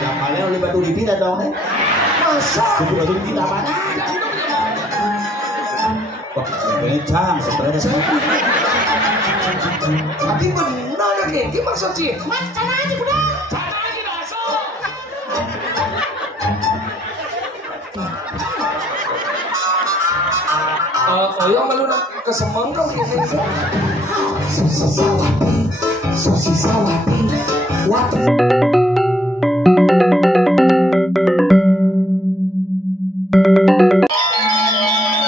Yang kalian oleh batu dipindah dong, masa? Batu dipindah apa? Wah, bencang sebenarnya sih. Tapi benar lagi, gimana sih? Mas, cara aja udah. Cara aja langsung. Oh yang malu nak kesemangkau gitu. Sosi sawati, what? Thank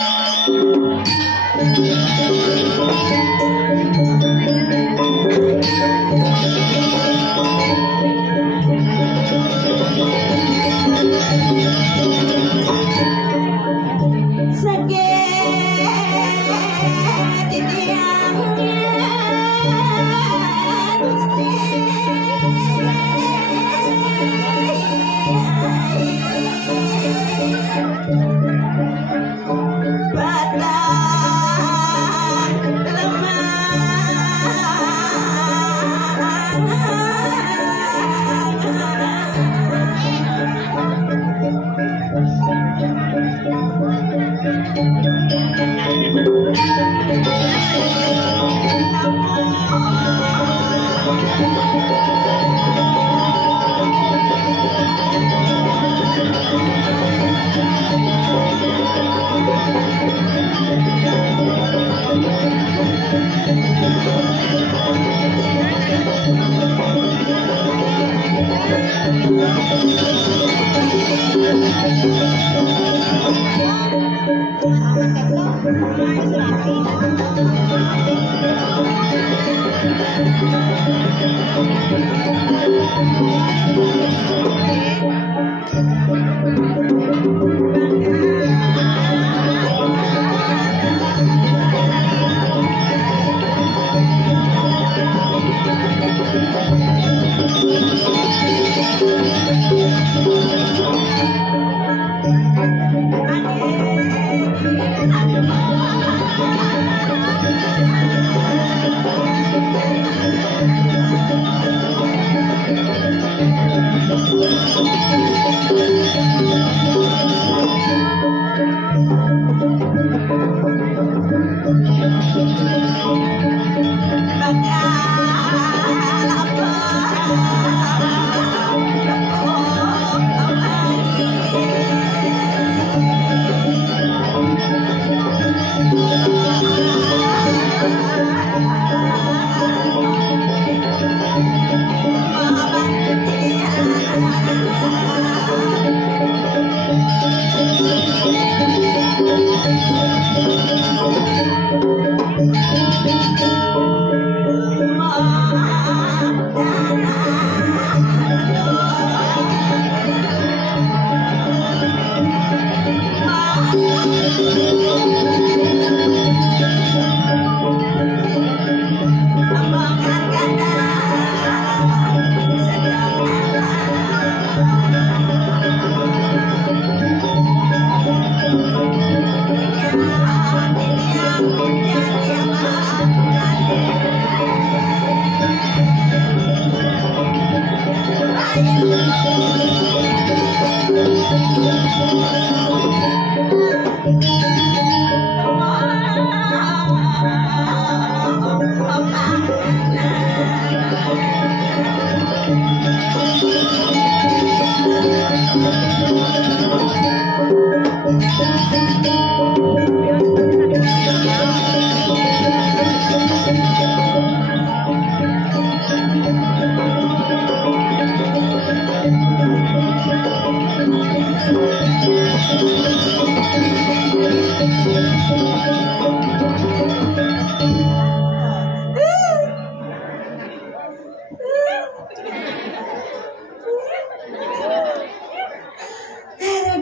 you.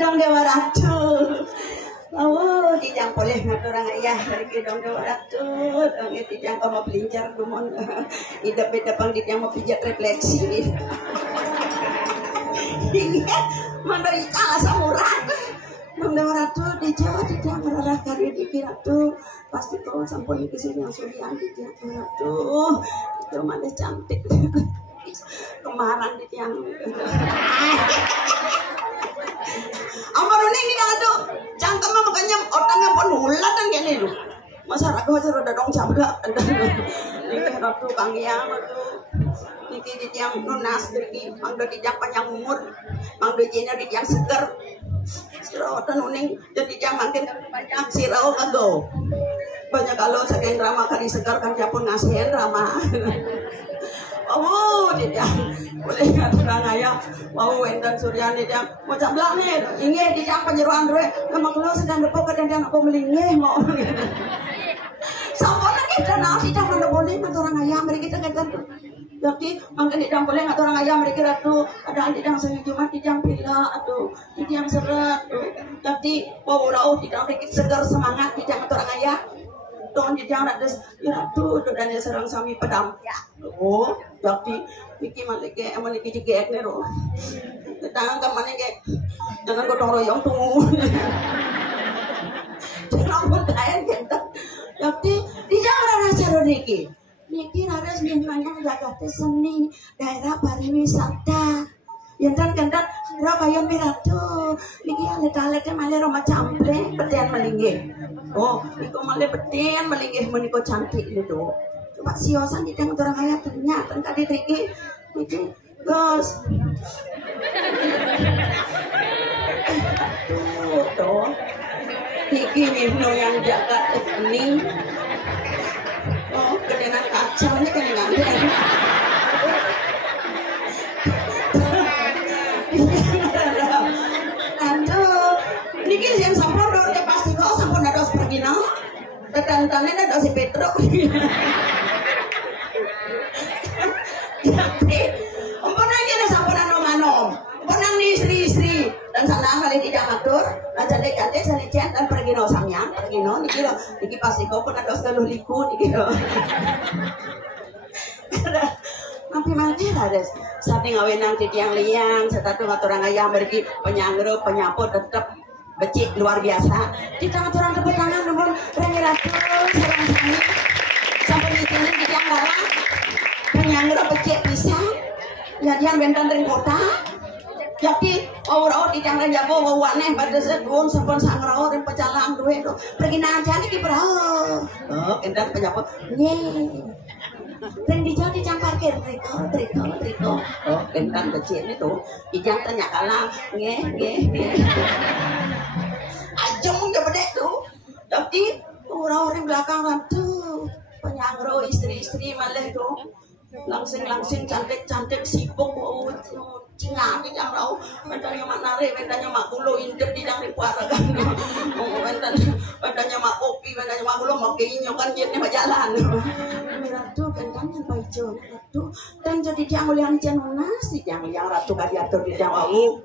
Dong Dewa Ratu. Oh, dijang boleh ngaturang ayah dari dong Dewa Ratu. Dong dijang mau pelincar dumon. Ida-beda pang dijang mau pijat refleksi. Iya, mandari asa murah. Dong Dewa Ratu dijang merarah kari di Ratu. Pasti kau sampun iki sing yang sulian dijang Ratu. Itu mana cantik. Kemaran dijang. Amar ini aduh, cangkem makanya otaknya pun ulat kan gini loh. Masyarakat udah dong cablak. Ini ratu kang yang aduh. Niki dijang nunas niki mangdo dijang panjang umur, mangdo jena dijang seger. Sirau tenuning jadi dijang makin panjang sirau kago. Banyak kalau saking drama kali segar kan japun ngasihin drama. Oh, tidak boleh ngaturang ayam. Mau Wendan Suryani dia mau cablak nih. Inge dijang penyeruan dre. Nama kalau sedang depo kadang dia nak melingeh mau. Sampun kita nak dijang mana boleh ngaturang ayam mereka kita. Jadi mangga dijang boleh ngaturang ayam mereka ratu. Ada dijang seni Jumat dijang pila aduh. Dijang seret. Jadi mau rauh dijang mereka segar semangat dijang ngaturang ayam. Tuhan dijang ada ratu dan serang sami pedam. Oh, jadi iki malike malike jegek nero. Ketang kamane ke jangan gotong royong tuh. Jangan berkain kita. Jadi dijang rara cara niki. Niki rara sebenarnya jaga seni daerah pariwisata. Yang kan sira kaya miratu. Niki alet-aletnya malah roma campleng betian melinggih. Oh, niku malah betian melinggih menika cantik niku. Coba siosan dijang orang kaya ternyata tadi triki. Niki Gus. Tuh. Niki Mino yang jaga ini. Oh, kedengan kacau nih kedengan. Aduh, niki yang sampun do te pasti kok sampun ada pergi no. Tekan-tekan ada si Petro. Jadi, umpama aja sampun anom-anom. Umpama istri-istri dan sana kali tidak ngatur, dan cantik-cantik sanician dan pergi no samyang, pergi no niki pasti kok pun ada sekali liku niki lo. Tapi mancir ada saat ngawenang tiang liang setatu ngaturang ayam berki penyangrup penyapu tetap becik luar biasa kita ngaturang tepuk tangan namun rengi ratu serang sani sampai ditinin tiang garang penyangrup becik pisang jadian bentan ring kota jadi orang tiang renjabu wawane pada sedun sampun sangrau ring pecalang duwe pergi naja nih kibrau oh entar penyapu dan dijauh dijang parkir triko oh kentang kecil itu dijang tanya kalang nge ajong gede tuh tapi orang belakang ratu penyangro istri-istri malah tuh langsing cantik sibuk cinga dijang rau bedanya mak nare bedanya mak kulo indep dijang ripuara kan bedanya mak kopi bedanya mak kulo mau keinyo kan jadi mak jalan ratu kentangnya baijo ratu dan jadi dijang ulian janunas dijang yang ratu kadiatur dijang wau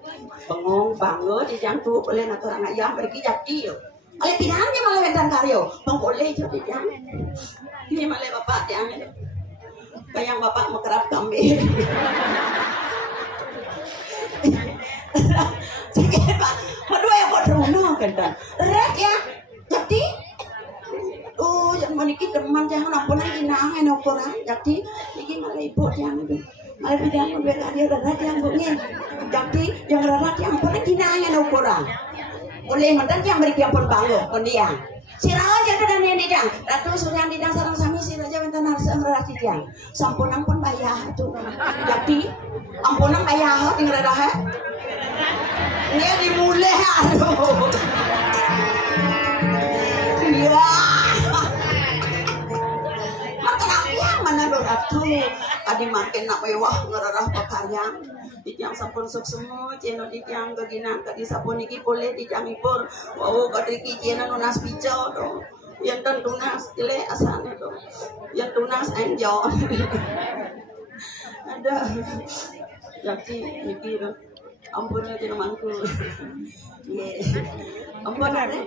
bengong bangga dijang tuh boleh ngatur anak ayam pergi jadi oleh pinangnya malah bentan karyo bang boleh jadi dijang ini malah bapak dijang kayak bapak mekerap kambing sakit pak aduh ya kok teruno kentang red ya jadi yang meniki teman jangan ampunan kinangan ukuran jadi ini malah ibu yang itu malah bidang udah kali red yang bunyi jadi yang red yang ampunan kinangan ukuran boleh mantan yang beri ampun bangga pendiang sirah aja dan ini dang ratu suryan di dang sarang sami sirah aja bentar harus ngerati dang sampun ampun bayar tuh jadi ampunan bayar tinggal dah ini dimulai aduh iya makan yang mana do ratu tadi makin nak mewah ngerarah pekaryang dijang sampun sok semua ceno dijang keginang kadi sapun iki boleh dijang ipur wow kadriki ceno nunas picau do Yang dan tunas jelek asalnya tuh. Yang tunas enjol. Ada. Jadi mikir ampun aja temanku. Ampun ada.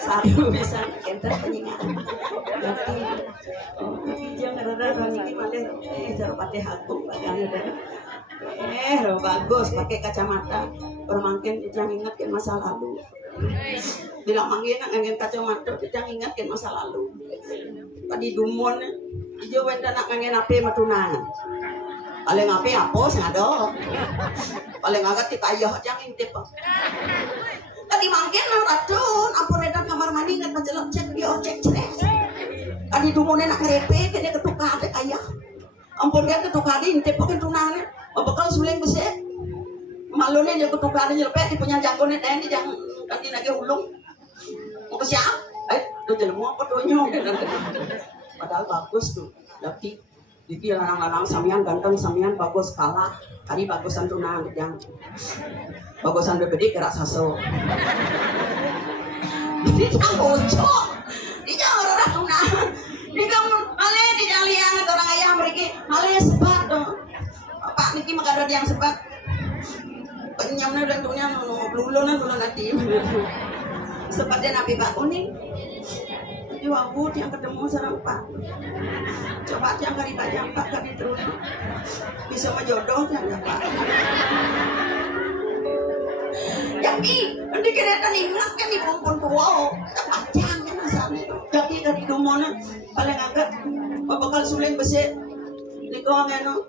Satu bisa enter penyingan. Jadi jangan rada ini malah cara pakai hakum bagane dah. Bagus pakai kacamata. Permangkin jangan ingatkan masa lalu. Bila mangin angin kacamata jangan ingatkan masa lalu. Tadi dumon ijo wenda nak angin ape matunangan. Paling ape apa sing ada. Paling agak dikayah jangan intip. Tadi mangkin racun ampun edan kamar mandi ngan menjelek cek dia cek ceres. Tadi dumone nak ngerepe kene ketukar teh ayah. Ampun kan ketukar intip pakai tunangan. Bakal suling besi. Malune je ketukar nyelpet di punya jangkone teh di jang kan di nage ulung. Mau ke siap? Tu jelemu apa donyo. Padahal bagus tuh. Tapi diki lanang-lanang samian ganteng samian bagus kalah. Tadi bagusan tunangan yang bagusan gede kerak saso. Di jang bocok. Di jang orang tunangan. Di jang male di jang liang orang ayam mereka male sebat dong. Pak niki mah ada yang sebat. Penyamnya dan tuhnya belulun nanti. Sebatnya nabi Pak kuning. Diwabut yang ketemu sarang Pak. Coba yang kali banyak Pak kali terus. Bisa menjodoh yang Pak. Jadi nanti kereta ingat kan di perempuan tua. Panjang kan asalnya. Jadi dari dumona paling angkat bakal suling besi. Niko ngeno.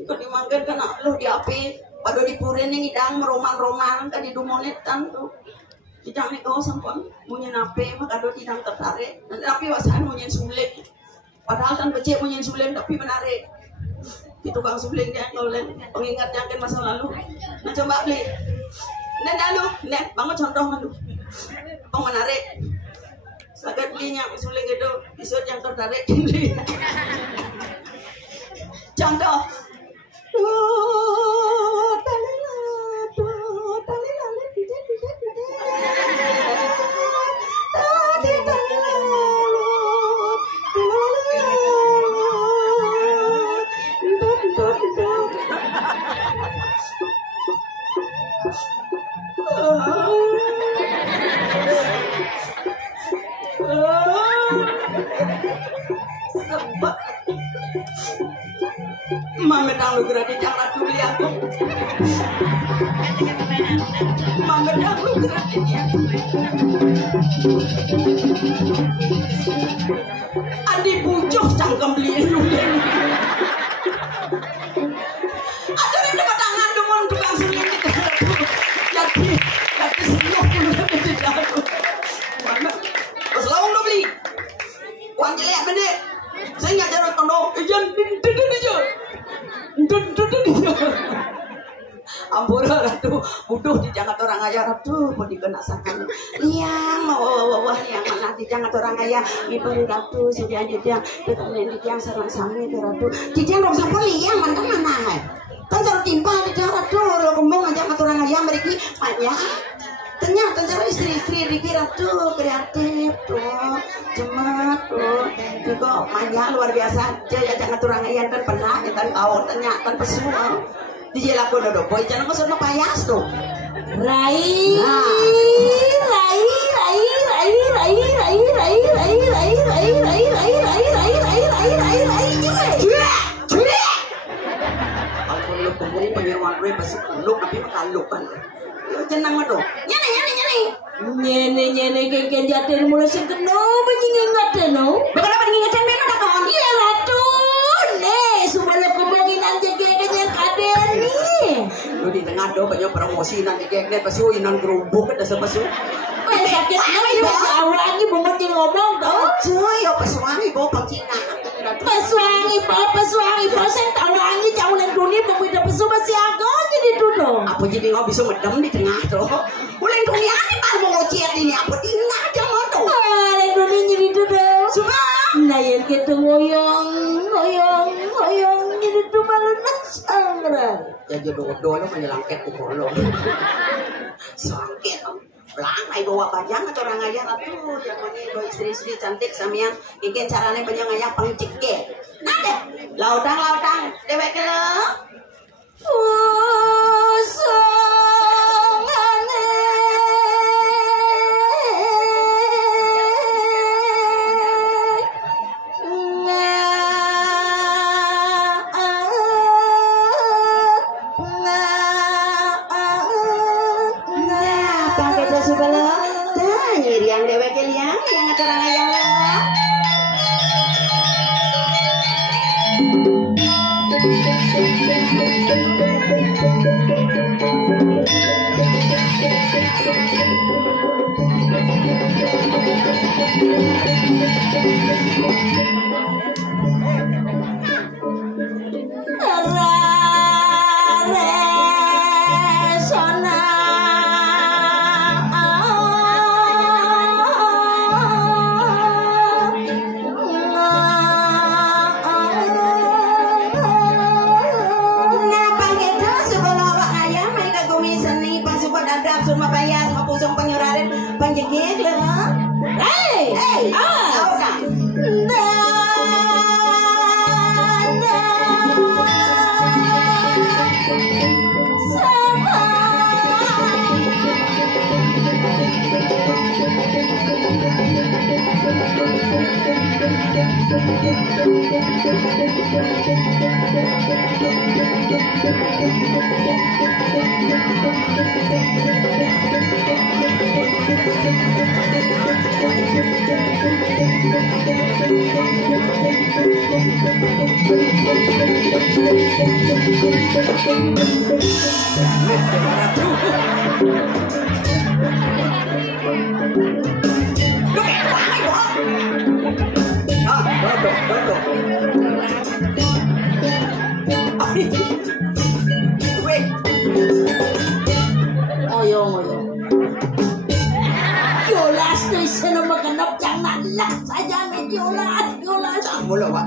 Niko dimangkin kan lu diapi. Pada dipurin yang hidang meroman-roman kan di dumonetan tuh. Tidak nih kau sampai munyin ape maka do tidak tertarik. Tapi wasan munyin suling. Padahal kan becek munyin suling tapi menarik. Itu bang suling dia kalau pengingat yakin masa lalu. Nah coba beli. Nen lalu, nen bangun contoh lalu. Peng menarik. Sagat belinya suling itu isut yang tertarik. Contoh. Mamedang lu gerak di jangan tuli aku. Mamedang lu gerak di adi bujuh cangkem beliin dulu. Ada yang dapat tangan demon tukang suling kita. Jadi senyum dulu di dalam. Mana? Pas lawang lo beli. Uang jelek bende. Saya nggak jarak kondo. Ijan dia. Ampun ratu butuh di jangat orang ayah ratu mau dikenasakan liang wah yang mana di jangat orang ayah ibu ratu sudah di tiang di tiang sarang sami itu ratu di tiang dong sampun liang mana kan cara timpa di tiang ratu lo kembang aja kat orang ayah mereka banyak ternyata cara istri-istri dikira tuh kreatif tuh cemat tuh juga banyak luar biasa aja jangan orang ayah kan pernah kita kau ternyata pesuah di jalan aku dodok boy jangan masuk no payas tuh rai aku lu kumpul penyeruan gue pasti lu tapi makaluk kan jenang tuh nyene kengken jatir mulai sekeno bajingan ngaten no kenapa diingatkan memang kakon iya lah tuh nih subalo kumbangin aja kayaknya kaden nih lu di tengah do banyak promosi nanti kayaknya pasu inan gerubuk ada sepasu sakit aja awangi bumut ngomong tuh cuy yo pasuangi bawa pangcina pasuangi po sen tawangi jaulan dunia pemuda pesu masih agak jadi duduk apa jadi nggak bisa medem di tengah tuh ulen dunia ini baru mau ngocet ini apa di tengah aja mau tuh ulen dunia jadi duduk semua nah yang gitu ngoyong jadi tuh malu nasangran ya jodoh lo menyelangket ke kolong sakit Pelang bawa bajang atau orang ayah ratu jamani bawa istri-istri cantik samian ingin caranya banyak ayah pangcike. Nah deh, lautang dewek kelo.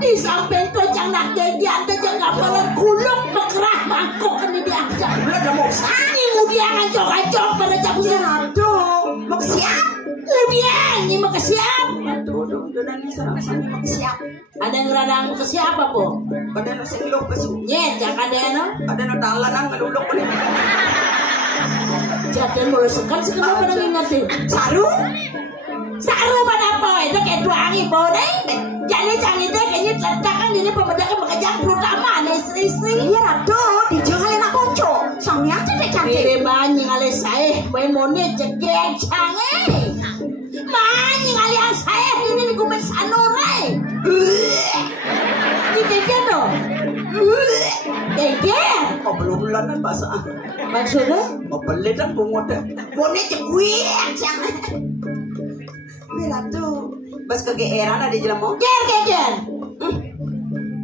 Di samping tu jangan nak gegian tu jangan boleh kuluk berkerah mangkuk kan dia aja. Belum dah mau Ini mudian ancok pada jabu aduh mau siap Mudian ni mak siap. aduh dah ni sarang mau siap Ada yang radang ke siapa po? pada no senglok pesu Nye jangan ada no. pada no dalanan ngalulok ni Jadi mulai sekan sekarang pada ngingetin. Saru pada apa itu kayak dua angin po deh. Jadi jangan itu kayaknya letakkan diri pemedakan bekerja terutama ada istri-istri. iya ratu dijualin aku cok soalnya aja deh cantik Bebe banyak kali saya memone cegeng canggih. Banyak kali yang saya ini gue sanore. Ini cegeng dong. Cegeng. oh belum bulan bahasa Maksudnya? mau beli dan bungut bonnya cegeng canggih ratu bas kegeeran ada jalan mau Cegeng.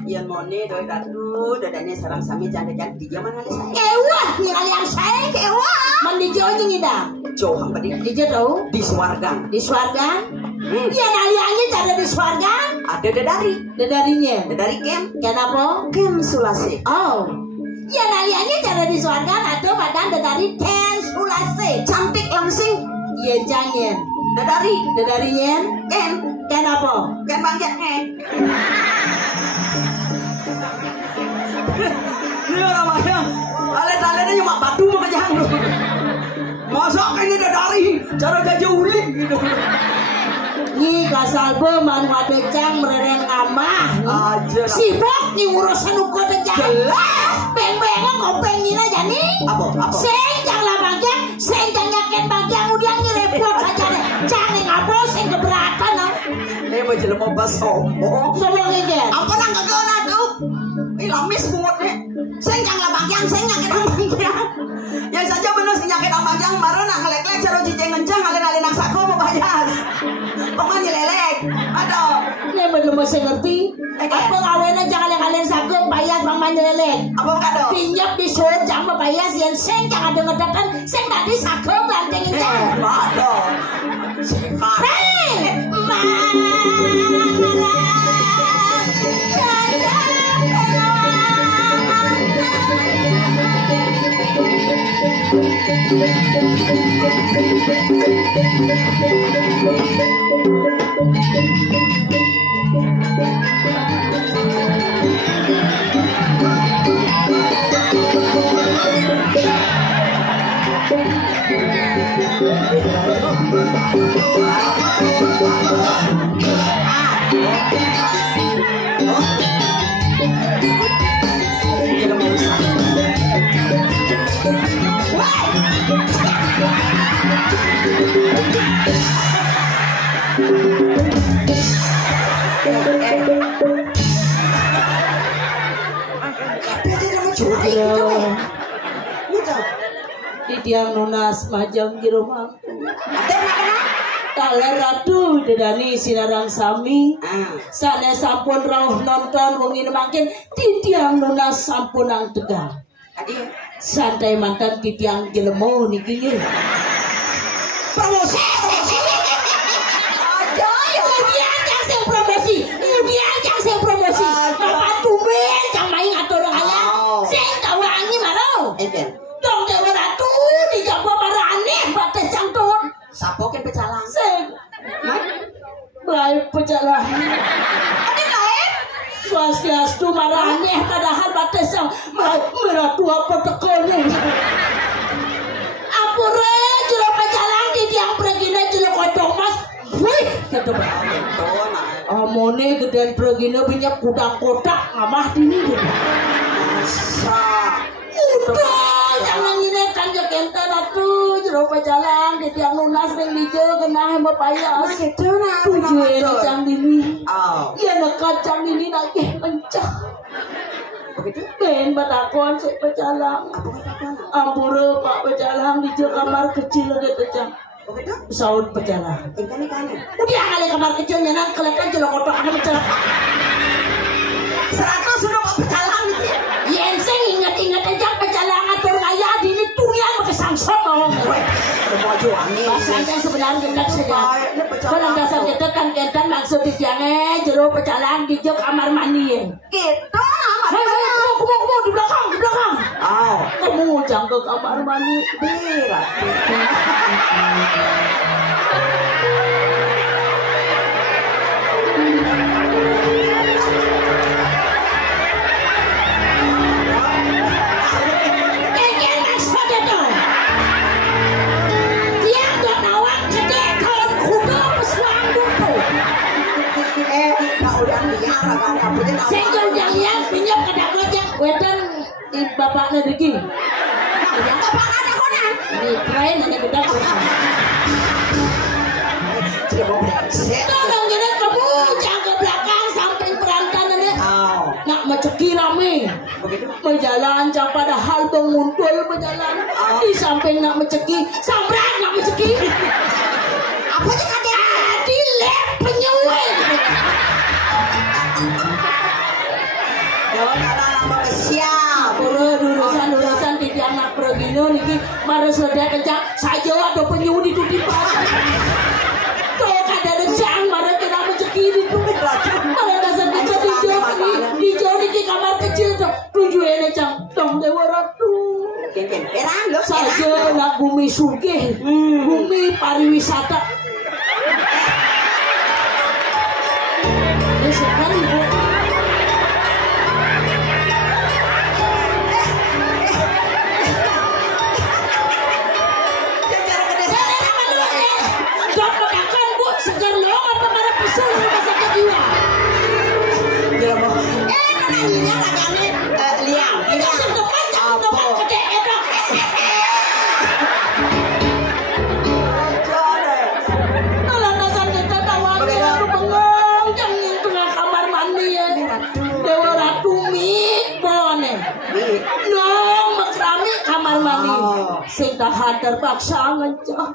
Yan mone doi ratu dadanya sarang sami jangan di zaman kali saya Kewah nih kali yang saya kewah. Mandi jauhnya ngida. jauh hamba Di jauh. di suarga Di Swargan. Ya naliannya cara di Swargan. ada Dadarinya. dari kem Kenapa? kem sulasi Oh. Ya naliannya cara di Swargan atau badan dadari Ken Sulase. cantik langsing Iya jangan. Dadarinya. ken Kenapa? ken bangjatnya ini orang macam alet-aletnya cuma batu sama jahang masak ini dari cara jaja uling gitu Ni kasalbo man wadecang mereren ngamah. aja Sibuk ni urusan uko decang. jelas Beng-bengan ngopengin aja nih. apa Senjang lah bagian, senjang yakin bagian udah ngerepot saja deh. Jangan ngapa sing keberatan no. ini mau jelema mau sombong Sombong aja. apa nang kagak tuh ini lamis bungutnya senjang lah bagian senjang kita bagian yang saja bener senjang kita bagian marah nak ngelek-lek cara cicing ngencang alin-alin nak sako mau bayar pokoknya lelek aduh Ini belum masih ngerti. Apa ngawinnya jangan kalian sakit bayar mamanya lelek. apa kado Pinjam di sur jangan bayar sian senjang ada ngedekan seng tadi sakit bantengin jangan. aduh sehat Hei, marah. Di tiang nunas majang di rumah. Kale ratu dedani sinarang sami. Sana sampun rauh nonton wongin makin di tiang nunas sampun ang tegang. Santai mantan di tiang jelemo niki nggih. Promosi. Aja ya udian jang sing promosi. Udian jang sing promosi. Bapak tumben jang main ngatur aya. Sing kawangi maro. Dong dewe ratu dijaba marane bates cangtun. Sapo ke pecalang? Sing. Baik pecalang. Ade baik. Swastiastu marane padahal bates yang meratu apa tekone. Apure jero pecalang di tiang pregine jero kodong mas. Wih, kata amone gedean pregine banyak kudang kotak ngamah dini gitu. Udah, jangan nyinekan je kenta ratu jero pecalang di tiang lunas ring dijo kena hemba payas. Gitu nah. Tujuan cang dini. Ya nekat cang dini lagi mencah. Begitu? Ben batakon cek pecalang. Ampura pak pecalang dijo kamar kecil gitu cang. Begitu? Saud pecalang. Ikan. Udah kali kamar kecilnya nang kelekan jelo kotak ada pecalang. 100 sudah mau pecalang gitu. Yen sing ingat-ingat aja pecalang atur ngaya dini tunian make sangsot dong. Bahasa yang sebenarnya gendak saja. Kalau dasar kita kan kentan maksud dijange jero pecalang di jok kamar mandi. Gitu nama. Kamu di belakang. Kamu jangan ke kamar mandi. Berat. Senjol jangan pinjam ke dagonya. Wedan di bapaknya Diki. Yang bapak ada kona. Ini keren ini bedak. Tolong gini kamu jangan ke belakang samping perantan ini. Nak menceki rame. Berjalan jam padahal menguntul berjalan. Di samping nak menceki, samrak nak menceki. Apa sih kata? Di lab penyuai. Siap. Urusan di anak progino niki marus ledak kencang saja ada penyu di tudipan. Tuh kada rencang marah kena rezeki di tudipan. Marah dasar kita di jauh di kamar kecil tuh tujuannya cang dong dewa ratu. Saja nak bumi sugih, bumi pariwisata. Ini sekali bu. Sing tahan terpaksa ngencah.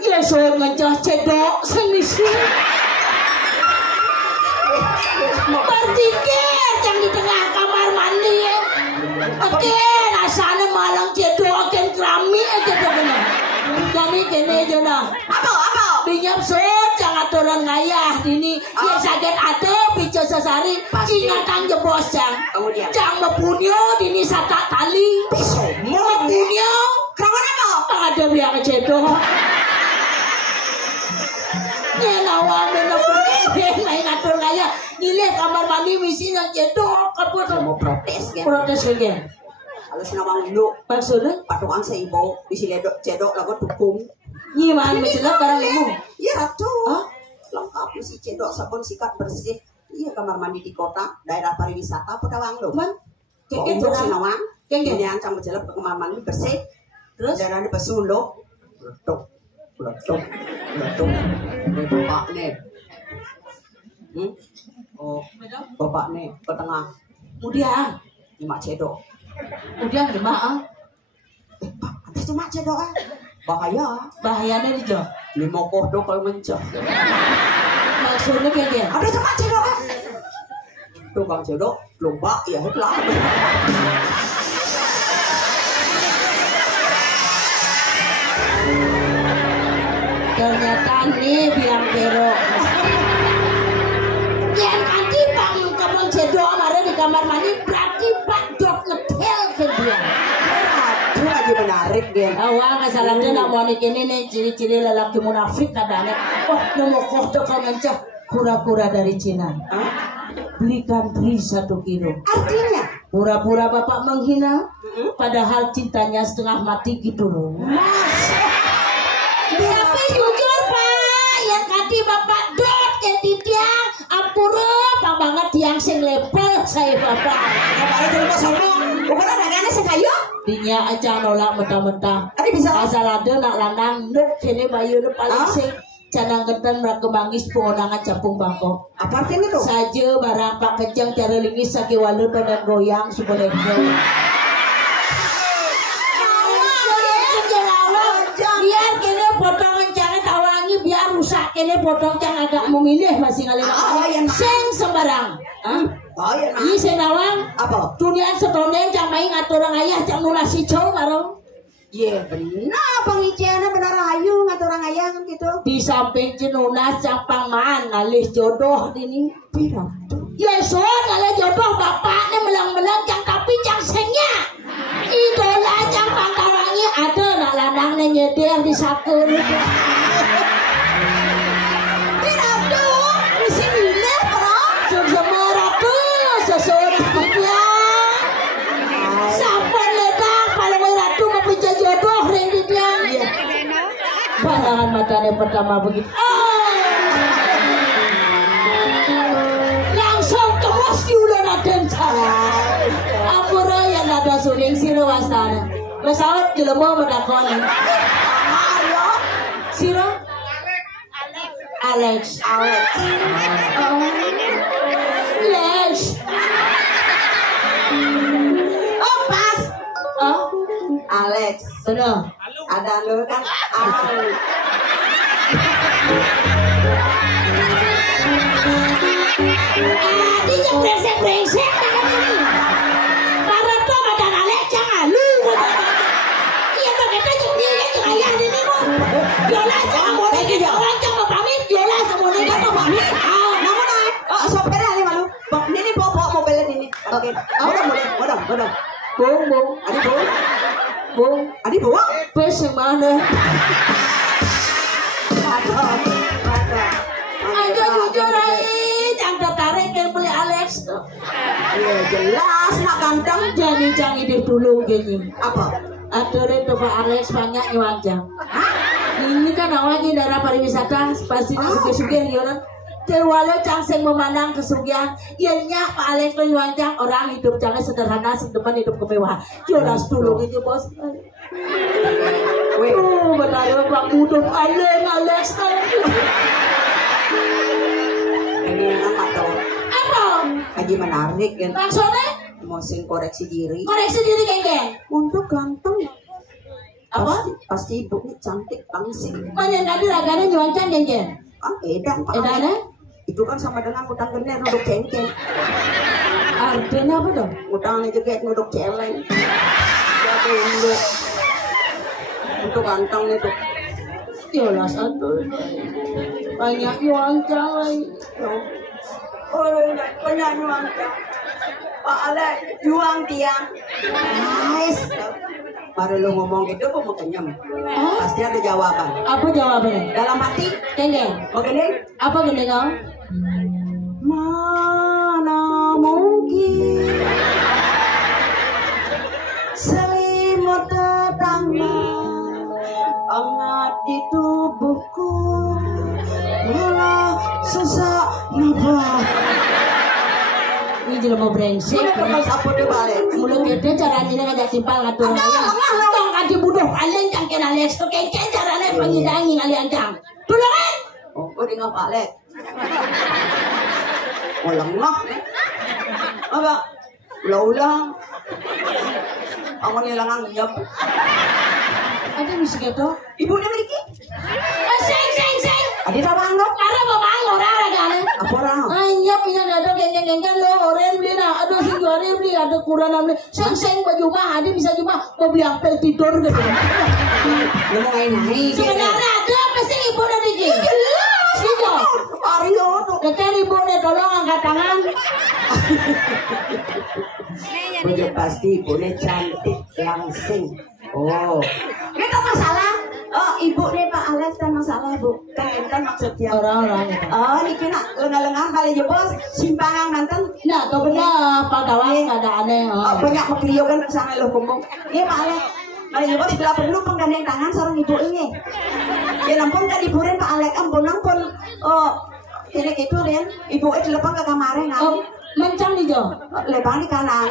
Ya so ngencah cedok sing misi. Berpikir jang di tengah kamar mandi ya. Oke, rasanya malang cedok akan keramik aja tuh bener. Kami kene aja nah. Apa? Binyam so jangan turun ngayah dini. Ya sakit atau bicara sasari Pasti. ingatan jebos jang. Kemudian. Jang mepunyo dini sata tali. Piso. Mepunyo. Kawan apa? Ada biang cedok. Nyelawang bener bener main ngatur kaya. Nilai kamar mandi misi yang cedok. Apa tuh? Mau protes kan? Protes lagi. Kalau senawang lu Maksudnya? patungan seibo isi ledok cedok lagu dukung. Nyiman menjelak barang ibu. Iya tuh. Hah? Lengkap isi cedok sabun sikat bersih. Iya kamar mandi di kota daerah pariwisata Pedawang lo. Man. Keke Untuk jenang. senawang. Keke. Ini ancam berjalan ke kamar mandi bersih. Terus? Daerah di pesuluk. Letuk. Letuk. Letuk. Ini bapak nih. Oh, bapak nih ke tengah. Kemudian. Nyimak cedok. Kemudian gimana? Pak, ada cuma cedok ah. Bahaya. Bahayanya di jauh. 5 kodok kalau mencah. Maksudnya keke. Ada cuma cedok ah. Tuh bang cedok, lomba ya lah. Ternyata nih biang kerok. Yang nanti bang kamu cedok kemarin di kamar mandi berarti Pak Dok ngetel ke dia. Itu lagi menarik dia. Awang kesalahannya nak mau ini nih ciri-ciri lelaki munafik katanya. Oh nemu kodok kau mencah kura-kura dari Cina. Belikan beri 1 kilo. Artinya, Pura-pura bapak menghina, padahal cintanya setengah mati gitu loh. Tapi jujur pak, yang kati bapak dot ke tiang, ampura pak banget tiang sing lepel saya bapak. apa ada rumah sombong? Bukan ada gane sekayo? Dinya aja nolak mentah-mentah. Ada bisa. Asal ada nak lanang, nuk kene bayu nu paling sing. Canang ketan merak kemangis pengonangan capung Bangkok. Apa artinya tuh? Saja barang pak kejang cara lingis sakit walu pada goyang supaya biar kene potong kencangnya tawangi biar rusak kene potong cang agak memilih masih ngalih sing sembarang. Oh iya. Ini senawang Apa? dunia setoneng cang main ngatur orang ayah cang nulasi cow marong. Iya benar pengijiannya benar ayu ngatur orang ayah kan gitu. Di samping cenunas cang pangmaan ngalih jodoh ini. Pira. Ya so ngalih jodoh bapaknya melang-melang cang tapi cang sengnya. Idola cang pangkawangi ada nak lanangnya nyeder di sakun. Pira tuh. Di sini lah bro. Sesemara tuh seseorang dia. Sampai ledak kalau ratu mempunyai jodoh rendi dia. Pandangan matanya pertama begitu. Langsung terus diulang dan cara. Ampura yang ada suling siro wastana. Pesawat jelema medakon. Ayo. Siro? Alex. Alex. Lex. Oh pas. Oh, Alex. benar. Ada lu kan. Alex. Dia brengsek tangan ini. Karena tuh ada Alex jangan lu. Iya begitu jadi yang ayah ini kok. Yola jangan mau lagi orang jangan pamit. Yola semuanya kan mau pamit. Namun sopirnya ini malu. Ini bawa mobilnya ini. Oke. Mudah. Bung. Adi bawa. Bung. Adi bawa. Bes yang mana? Aja jujur jangan tertarik yang beli Alex. Iya jelas nak ganteng. Jangan hidup dulu gini. Apa? Aturin tuh Pak Alex banyak nyuanjang. Ini kan awalnya daerah pariwisata pasti suge-suge nih orang. Terwalau cangseng memandang kesugihan, ianya Pak Alex nyuanjang orang hidup jangan sederhana, sedepan hidup kemewahan. Jelas dulu gitu bos. Benar Pak hidup Alex. Ini kan atau Apa? lagi menarik kan? Maksudnya? Mosin koreksi diri. Koreksi diri geng-geng. Untuk ganteng. Apa? Pasti ibu ini cantik langsing. Mana tadi raganya nyuanjang geng-geng? Kan edan Pak. Edana? Itu kan sama dengan utang gener nuduk cengkeng. Artinya apa dong? Utangnya juga nuduk celeng. Jadi induk. Untuk ganteng itu. Yolah satu banyak nyuanjang lagi. Penyanyuan Pak Alek juang tiang. Nice. Baru lu ngomong gitu aku mau kenyam. Pasti ada jawaban. Apa jawabannya? Dalam hati, Gendeng. mau gendeng? Apa gendeng kau? Mana mungkin selimut tetangga hangat di tubuhku malah sesak nafas. Ini jelema brengsek. Sudah kepal sapu di balik. Mulut gede caranya ngajak simpang ngatur ayam. Tong kadi buduh paling cangken Alex to kengken caranya pangidangi ngali ancang. Tulungan. Oh, kau dengar Pak Lek. Oh, lengah. Apa? Ulang-ulang. Kamu ni langang nyap. Ada misi gitu. Ibu ni memiliki? Seng. Adi rawang dong. Ara babang ora gane. Apa orang? Anyap ina ada geng-geng lo oren beli na. Aduh sing juara beli ada kurang beli. Seng baju mah ada bisa cuma mau beli apel tidur gitu. Lu mau ngain-ngain. Sebenarnya ada apa sih ibu dari Ji? Jelas. Gitu. Mario tuh. Ketika ibu nih tolong angkat tangan. Udah pasti ibu ni cantik langsing. Oh. Ini tak masalah. Oh, ibu ni Pak Alex kan masalah bu. Kan maksudnya. Orang-orang itu. Oh, ni kena lengan-lengan kali je bos. Simpangan mantan. Nah, kau benar Pak Dawang ada aneh. Oh, banyak makliyo kan kesana lo kumpul. Ini Pak Alex. Kali je bos bila perlu penggandeng tangan seorang ibu ini. Ya lampun kan iburin Pak Alex ampun. Oh, ini gitu Ren. Ibu itu lepas ke kamarnya nanti. Oh, mencang di jauh. Lebang di kanan.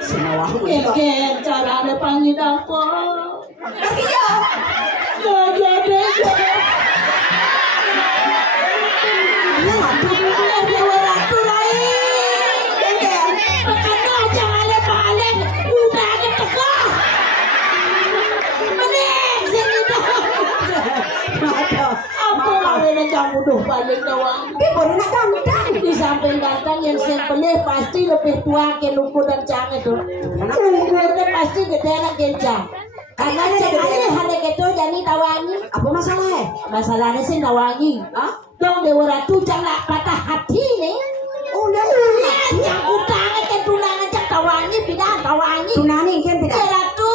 Senawang itu. Cara ada panggil apa? Tapi ya. Gak jadi. Iya ngadu. Ada waratu lain. Makanya jangan ada paling. Udah ada tegak. Mending sini dong. Apa kawin yang buduh balik doang? Ibu nak ganteng. Di samping ganteng yang sempelih pasti lebih tua ke lumpur dan cang itu. Umurnya pasti gede anak kencang. Karena cenganya hanya gitu jadi tawangi. Apa masalah? Masalahnya sih tawangi. Hah? Dong Dewa Ratu jangan patah hati nih. Udah. Yang utangnya ke tunangan cak tawangi pindah tawangi. Tunani kan tidak. Dewa Ratu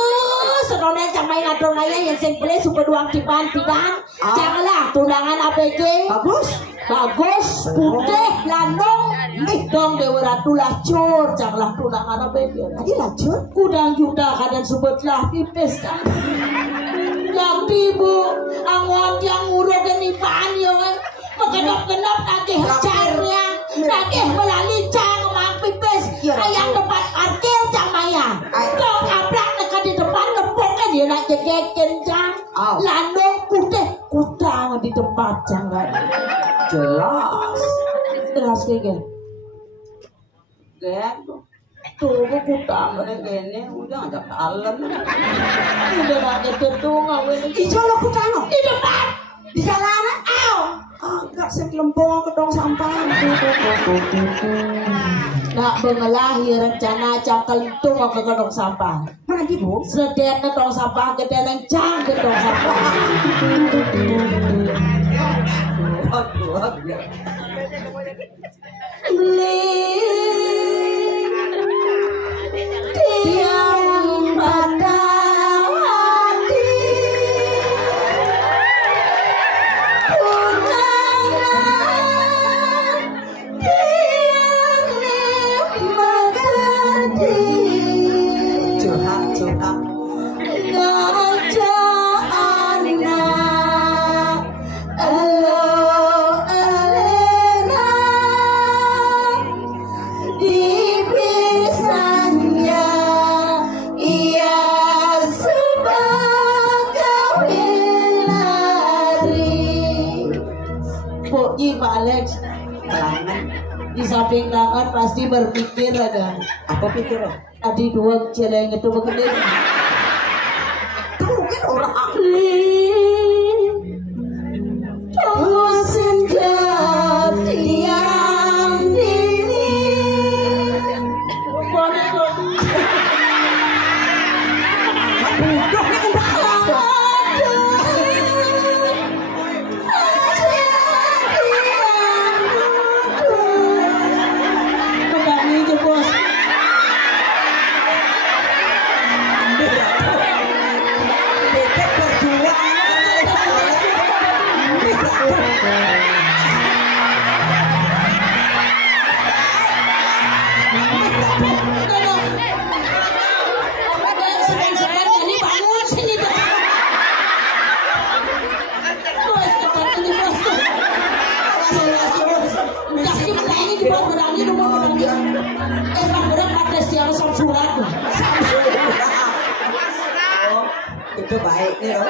sekolah cak main ngatur ngaya yang sempelih super duang tiban pindah. Janganlah tunangan APG. Bagus, putih, landong. Dong Dewa Ratu lacur, janganlah tunangan APG. Tadi lacur. Kudang juta kadang subetlah pipis kan. Yang tibu, angon yang urut dan ipaan yo. Mengenop-genop kakeh carnya, kakeh melalui cang mang pipis. Ayang tempat parkir cang maya. Kau kaplak dekat di depan nepok kan dia nak jegekin cang. Landong putih, kudang di tempat cang kan. Jelas keke. Tuh kudang Gini udah ada kalen. udah nak ketentu ngawin. Ijo lo kutano. Di depan. Di jalanan. Aw. Agak sekelempong ke tong sampah. Nak bengelahi rencana cakal tung ke kedong sampah. Mana di bu? Sedet ke tong sampah gede nang cang ke tong sampah. Tiang pada hati tunangan tiang mengerti Curhat. ngajak anak elo elena dipisahnya ia sebagai lari. Pokoknya Pak Alex Kelangan. di samping tangan pasti berpikir ada Apa pikir? adi dua celeng itu begini. Itu mungkin orang Terus sejati yang diri. Samsurat. Oh, itu baik nih loh.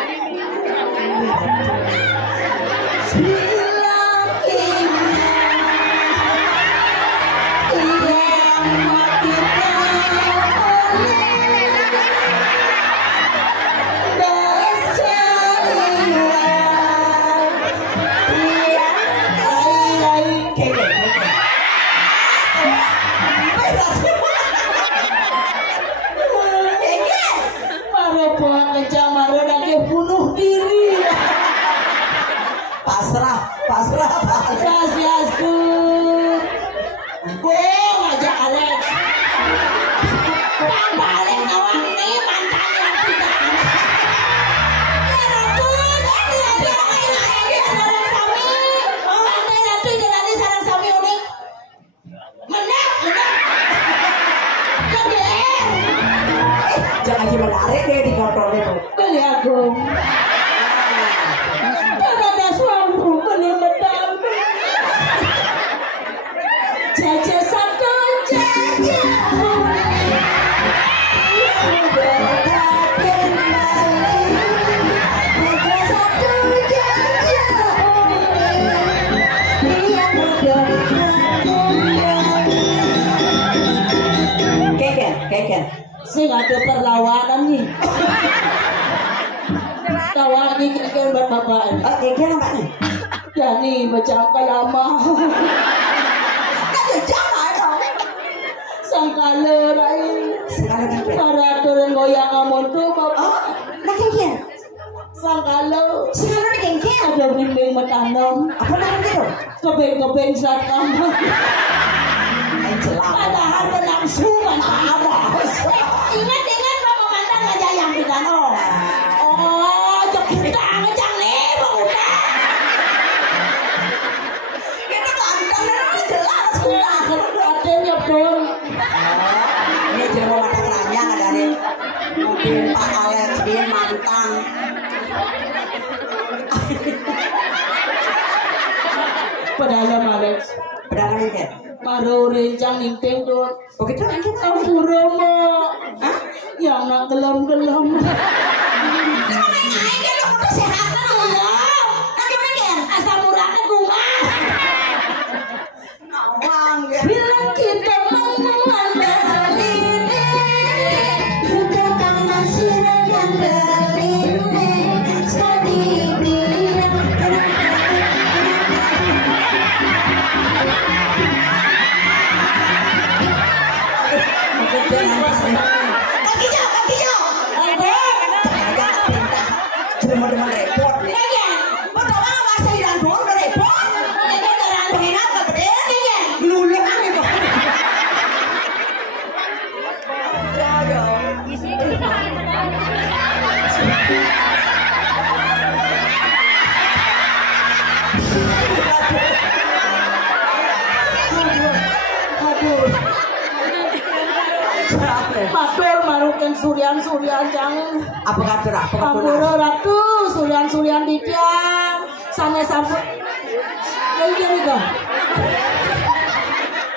Pasrah. Yasku. Bong aja Alex. Tambah Alex awang nih mantannya tidak. Ya Rabbun, ini sarang sami. Santai nanti jalani sarang sami unik. Menang. Kegeer. Jangan gimana arek deh di kantor itu. Beli aku. Jaja satu jaja. Keken. Sing ada perlawanan nih. Tawangi keken buat bapak ini. Oh, keken apa nih? Ya nih berjangka lama. Sangkala rai. Sekarang keken. Para turun goyang amun tuh bapak. Oh, nah keken. Sangkala. Sekarang keken. Ada bimbing metanam. Apa namanya itu? Kebeng saat kamu. Celaka. Padahal penamsuan apa? Ingat bapak mantan aja yang kita no. Oh, kita ngejang nih udah. Kita kantor jelas sudah. Ada nyebur. Ini jelma mata keranjang ada nih. Mobil Pak Alex dia mantan. Pedalam Alex. Berapa nih? Baru rencang ninteng tuh. Oh gitu kan kita. Ampura mo. Hah? Yang nak gelam-gelam. Bila kita menguandang diri, kita tak masih dengan berlini. Cuma repot nih. Mau tahu apa bahasa Iran doang udah repot. Pengen apa gede nih ya? Lulek nih kok. Matur maruken suryan jangan. Apa kabar? Apa kabar? Ampura ratu suryan ditiang sanes sampun. Lagi nih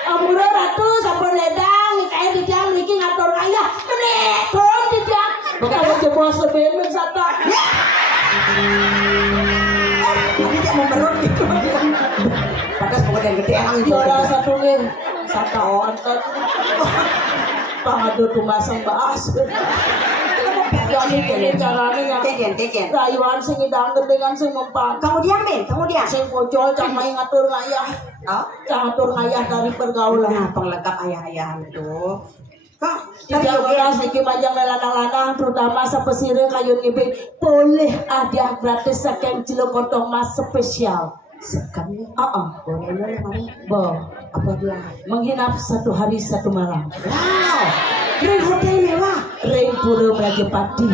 Ampura ratu sampun ledang nikahe ditiang niki ngatur ayah. Menek ton ditiang. Kalau jebos lebih sata. Tapi dia mau merut gitu. Pakas pokoknya gede emang itu. Juara satu nih. Sata onten. Pangadu tumasang baas. Jadi kene carane Keken. rayuan sing idang dengan sing mempan. Kamu diam, Ben. Kamu diam. Sing pocol cang main ngatur ngayah. Oh, Cang ngatur ngayah dari pergaulan. nah, penglengkap ayah-ayah itu. Kak, Tiga belas niki panjang lanang-lanang terutama sepesire kayu ngibing boleh ada gratis saking Cilokotong Mas spesial. sekali. Boleh Boleh. Bo, Apa dia? menginap 1 hari 1 malam. Wow, di hotel mewah. Ring Pura Brajapati.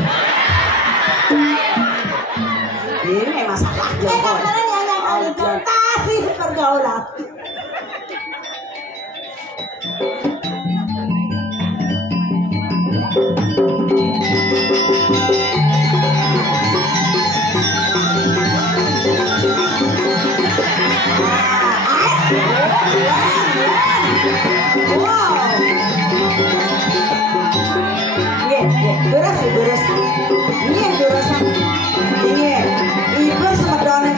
Ini masalah Jangan tapi pergaulan. Wow. beres. Ini beres. Ini ibu semedone.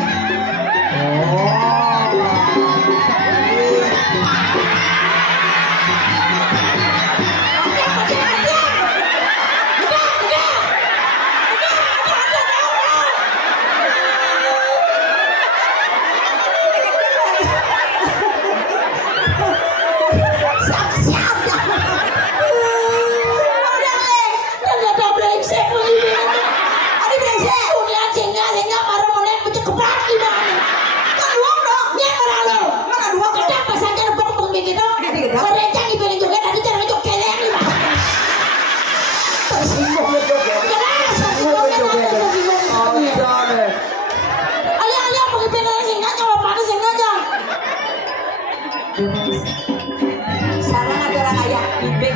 Sarang ada orang ayah bibing.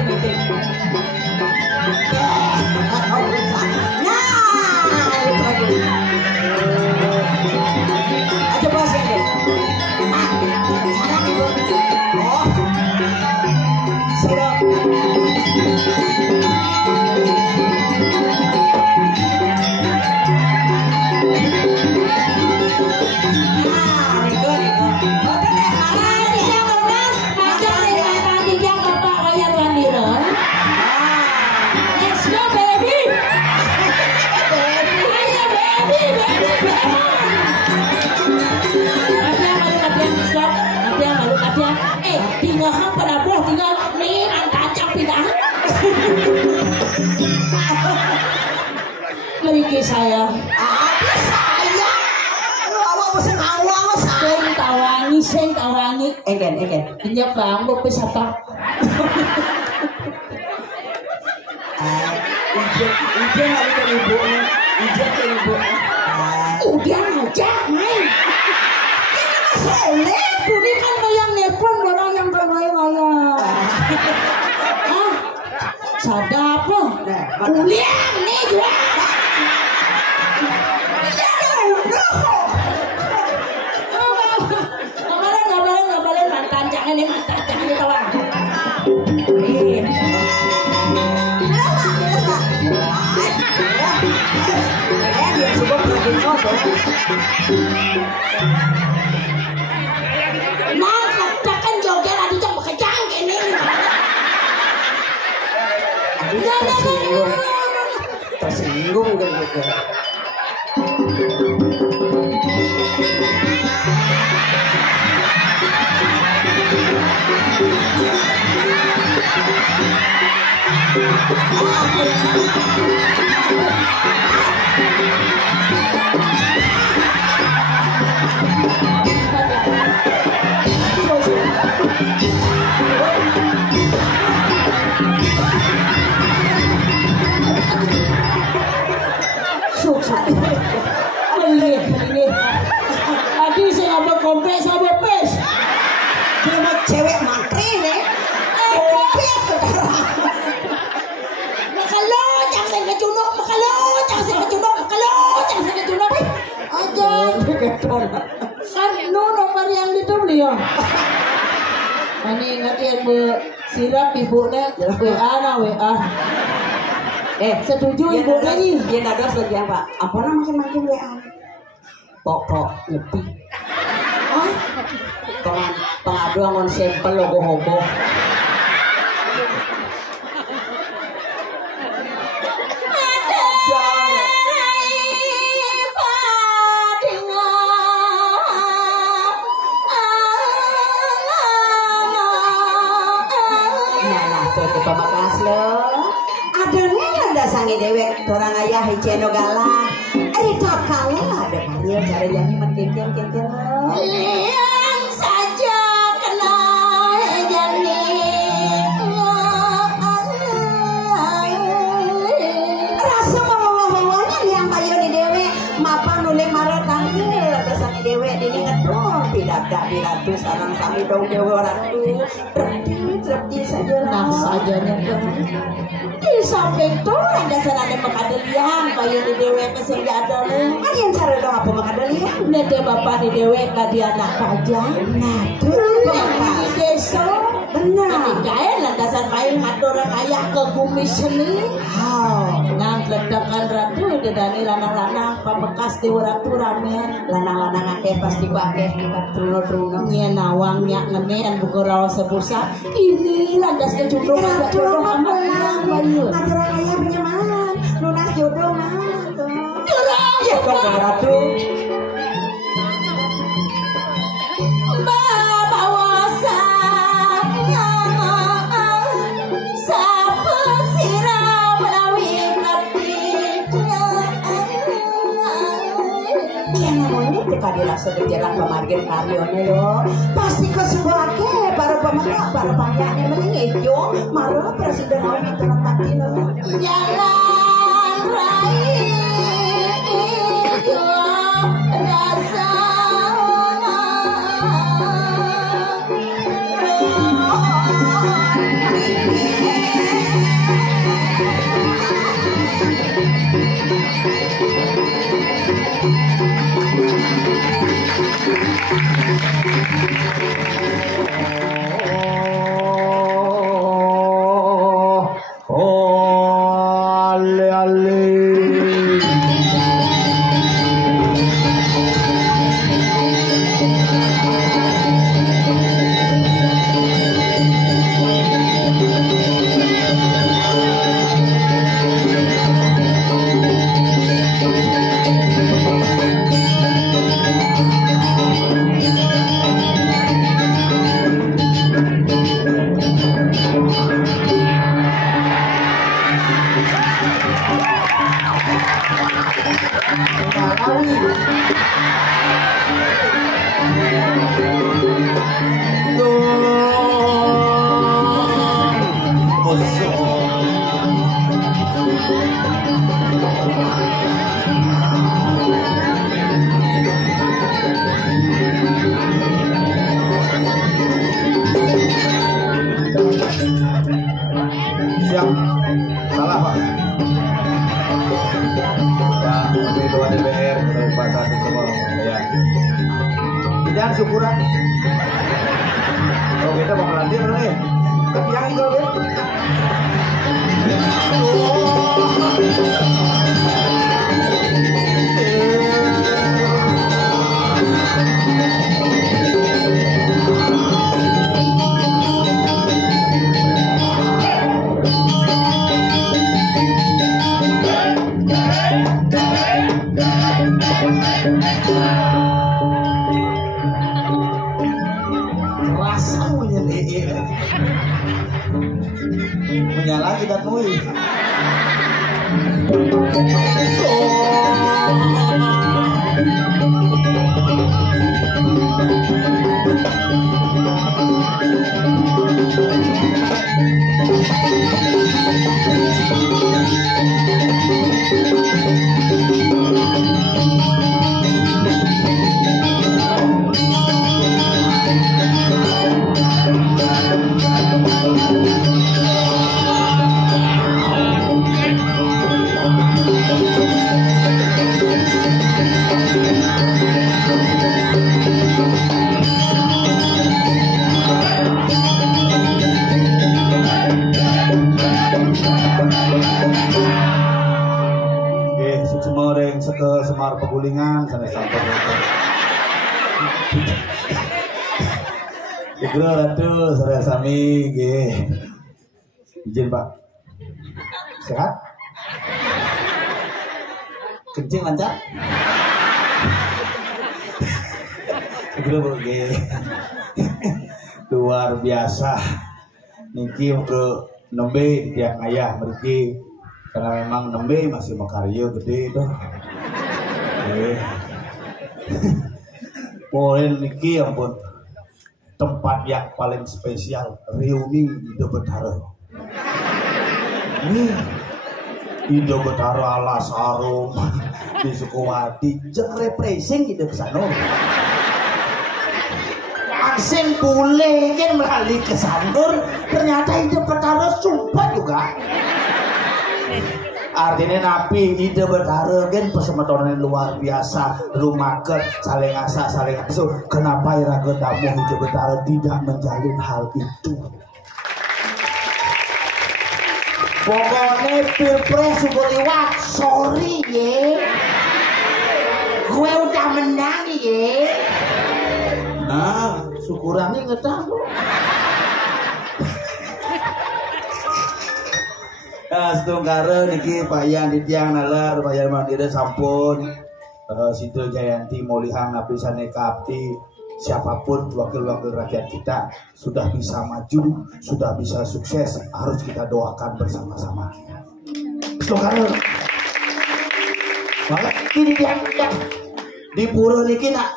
Nah, itu lagi. Aja bos ya deh. Sarang ibu. Oh, siap. Tinggal pada boh tinggal nih angkacang pindah. Lagi saya. Lu awak mesti ngawang Seng tawangi. Egen. Ini bang, mau pesapa. Ujian lagi ke ibu nih. Udah aja main. Soleh. Ini kan yang nepon orang yang kaya. Hah? Sadap loh. Uliang nih juga. Nggak boleh mantan jangan kawan. Nah, katakan joget aduh jangan bekejang ini. Tersinggung kan gitu. Ini. Tadi saya ngabak kompres sama pes. Cuma cewek mantri nih. Kompet ke darah. Makalocang saya kecunok. Aja. Kan nomor yang itu beliau. Ini ingatin sirap ibunya WA. Setuju ibu lagi. Dia dados lagi apa? Apa makin WA? Pokok nyepi. Pengaduan on sampel logo-logo. Pemakas lo. Adanya ada sangi dewek orang ayah hiceno galak. Top kalah ada Mario cara jadi menkekel lo. Liang saja kena jadi. Rasa mawah-mawahnya liang kayo ni dewek. Mapa nulih marah tanggil ada sangi dewek dini ngedong. Tidak diratu sarang sami dong dewa ratu. Terti saja lah. Nah sajanya di samping tuh ada sana makadelian kayu di dewek kesini ada lo. Kan yang cara dong apa makadelian? Nede bapak di dewek gak dia anak pajak. Nah tuh bapak di desa Benar. Kain lah dasar kain ngatur kayak ke kumis seni. Nang ledakan ratu dedani lanang-lanang pambekas di ratu ramen lanang-lanang akeh pasti bakeh kita truno-truno nyen nawang nyak ngemen buku rawas sebusa ini landas ke jodoh enggak jodoh sama bayu ngatur raya penyeman lunas jodoh mah tuh durang ya kok ratu kadilah sebejarah pemargin karyone yo pasti kesuake para pemenang para panjangnya mending ejo malah presiden awin terpati lo jalan raya ejo rasa Siap. Salah Pak. Pak Menteri Ketua DPR Pak Satu semua ya. Tidak syukuran. Kalau kita mau melantik nih. Tapi yang itu kan. Menyala tidak nui. Semar Pegulingan sana sampai Igro ratu saya sami nggih. Izin Pak. Sehat? Kencing lancar? Igro nggih. Luar biasa. Niki untuk nembe tiap ayah mriki karena memang nembe masih makarya gede itu. Poin niki ampun tempat yang paling spesial reuni Indo Betaro. Ini Indo Betaro ala Sarum di Sukowati jeung refreshing gitu kesana. Asing pule kan melalui kesandur ternyata Indo Betaro sumpah juga. Artinya napi ide betara gen pesemetonan luar biasa, rumaket saling asa saling asuh. Kenapa iraga tamu ide betara tidak menjalin hal itu? Pokoknya pilpres sudah lewat, sorry ye, gue udah menang ye. Nah, syukurannya nggak tahu. Setungkara niki payah di tiang nalar payah mandiri sampun Situ Jayanti Molihang Napisan Nekapti siapapun wakil-wakil rakyat kita sudah bisa maju, sudah bisa sukses, harus kita doakan bersama-sama. Setungkara malah ini tiang di pura niki nak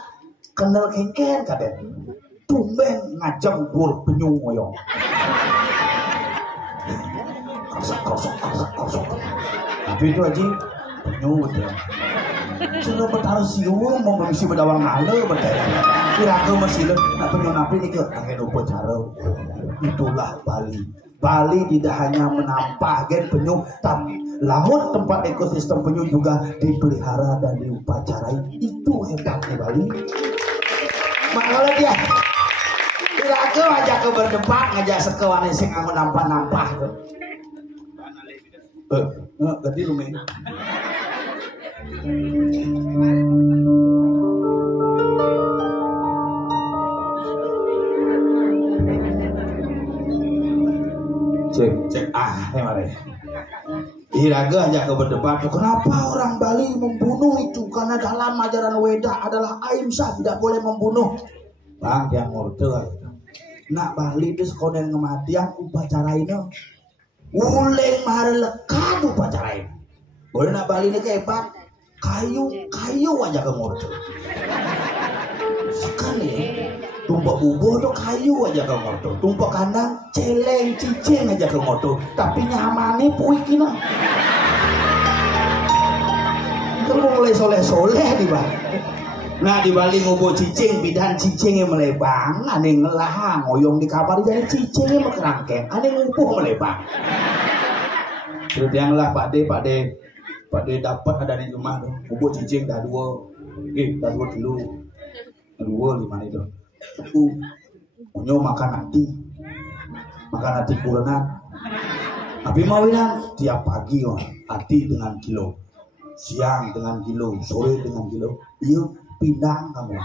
kenal kengken kaden tumben ngajak bur penyu ngoyong kosong. Tapi itu aja penyuh ya. Sudah bertaruh siung mau mengisi bedawang ngale berdaya. Kira-kira masih le, nak penyuh napi ni ke angin upacara. Itulah Bali. Bali tidak hanya menampah gen penyuh, tapi laut tempat ekosistem penyuh juga dipelihara dan diupacarai. Itu hebatnya Bali. Makanya dia kira-kira aja ke berdebat ngajak sekewan sing aku nampah-nampah. Ganti lumayan. Cek mari. Iraga aja ke berdebat. Kenapa orang Bali membunuh itu? Karena dalam ajaran Weda adalah ahimsa, tidak boleh membunuh. Bang yang murtad. Nak Bali itu sekolah kematian upacara ini. Uleng mahal lekat upacara ini. Boleh nak Bali ini kehebat. Kayu aja ke murtad. Sekali tumpah bubuh tuh kayu aja ke murtad. Tumpah kandang celeng cicing aja ke murtad. Tapi nyamani puikina. Itu mulai soleh-soleh di Bali. Nah di Bali ngobo cicing bidan cicingnya melebang, ane ngelah ngoyong di kamar jadi cicingnya mekerangkeng, ane ngupuh melebang. Terus yang lah Pak D dapat ada di rumah tuh, ngobo cicing dah dua dulu, 5 itu. Onyo makan nanti kurenan. Tapi mawinan tiap pagi hati dengan kilo, siang dengan kilo, sore dengan kilo, iya. Pindang kamu.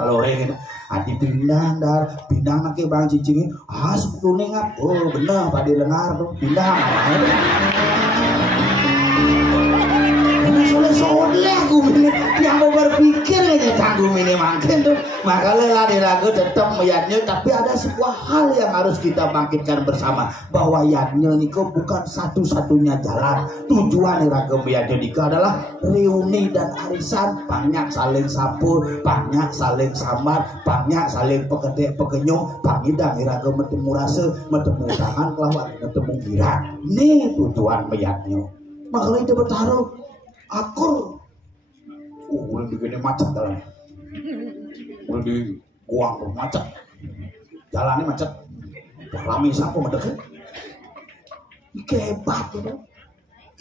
Kalau orang itu, adi pindang nak ke bang cicingin, sebetulnya ngap, oh bener pada dengar tuh pindang. Soleh gumini, yang mau berpikir ini tanggung ini makin tuh. Makanya lagu tetap meyatnya, tapi ada sebuah hal yang harus kita bangkitkan bersama, bahwa yatnya niko bukan satu-satunya jalan. Tujuan lagu meyatnya niko adalah reuni dan arisan, banyak saling sapur, banyak saling samar, banyak saling pekenyong, pangidang lagu metemu rasa, metemu tangan kelawan, metemu girak. Ini tujuan meyatnya. Makanya itu bertaruh. Akur, udah begini macet jalan, udah di guang macet, jalannya macet, rame siapa mendekat, hebat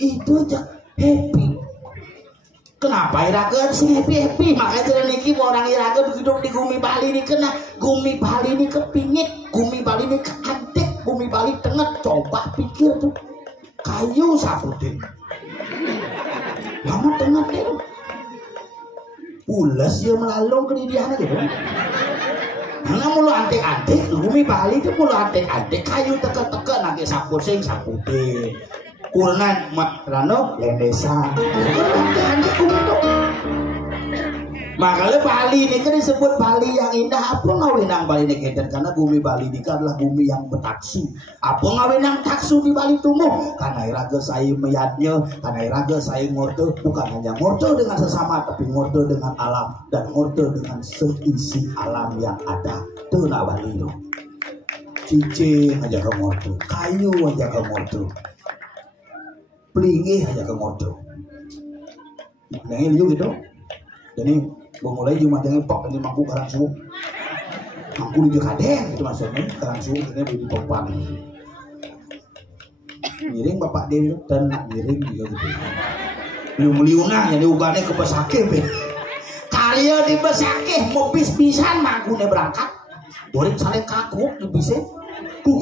itu aja happy. Kenapa Iraga sih happy? Makanya jalan niki orang Iraga hidup di Gumi Bali ini kena, Gumi Bali ini kepingit, Gumi Bali ini keantik, Gumi Bali tengah. Coba pikir tuh, kayu saputin. Lama tengah itu pulas dia melalung ke didiannya gitu. Karena mulu antik-antik Gumi Bali itu mulu antik-antik kayu teka-teka nanti sapusing saputin kurenan rano lendesa antik-antik kudu. Makanya Bali ini kan disebut Bali yang indah. Apa ngawinang Bali ini keten? Karena bumi Bali ini adalah bumi yang bertaksu. Apa ngawinang taksu di Bali tumbuh? Karena iraga saya meyatnya, karena iraga saya ngorto, bukan hanya ngorto dengan sesama, tapi ngorto dengan alam dan ngorto dengan seisi alam yang ada. Tuh nak Bali itu. Cicing aja ke ngorto, kayu aja ke ngorto, pelingih aja ke ngorto. Nah ini gitu. Jadi mulai cuma jangan pok ini mampu karang suhu, mampu di kadeng itu maksudnya karang suhu ini beli pompan. Miring bapak dia dan miring juga gitu. Liung-liungna jadi ugane ke Besakeh be. Karya di Besakeh mau bis-bisan mangkune berangkat. Boreng saleh kaku di bise. Ku.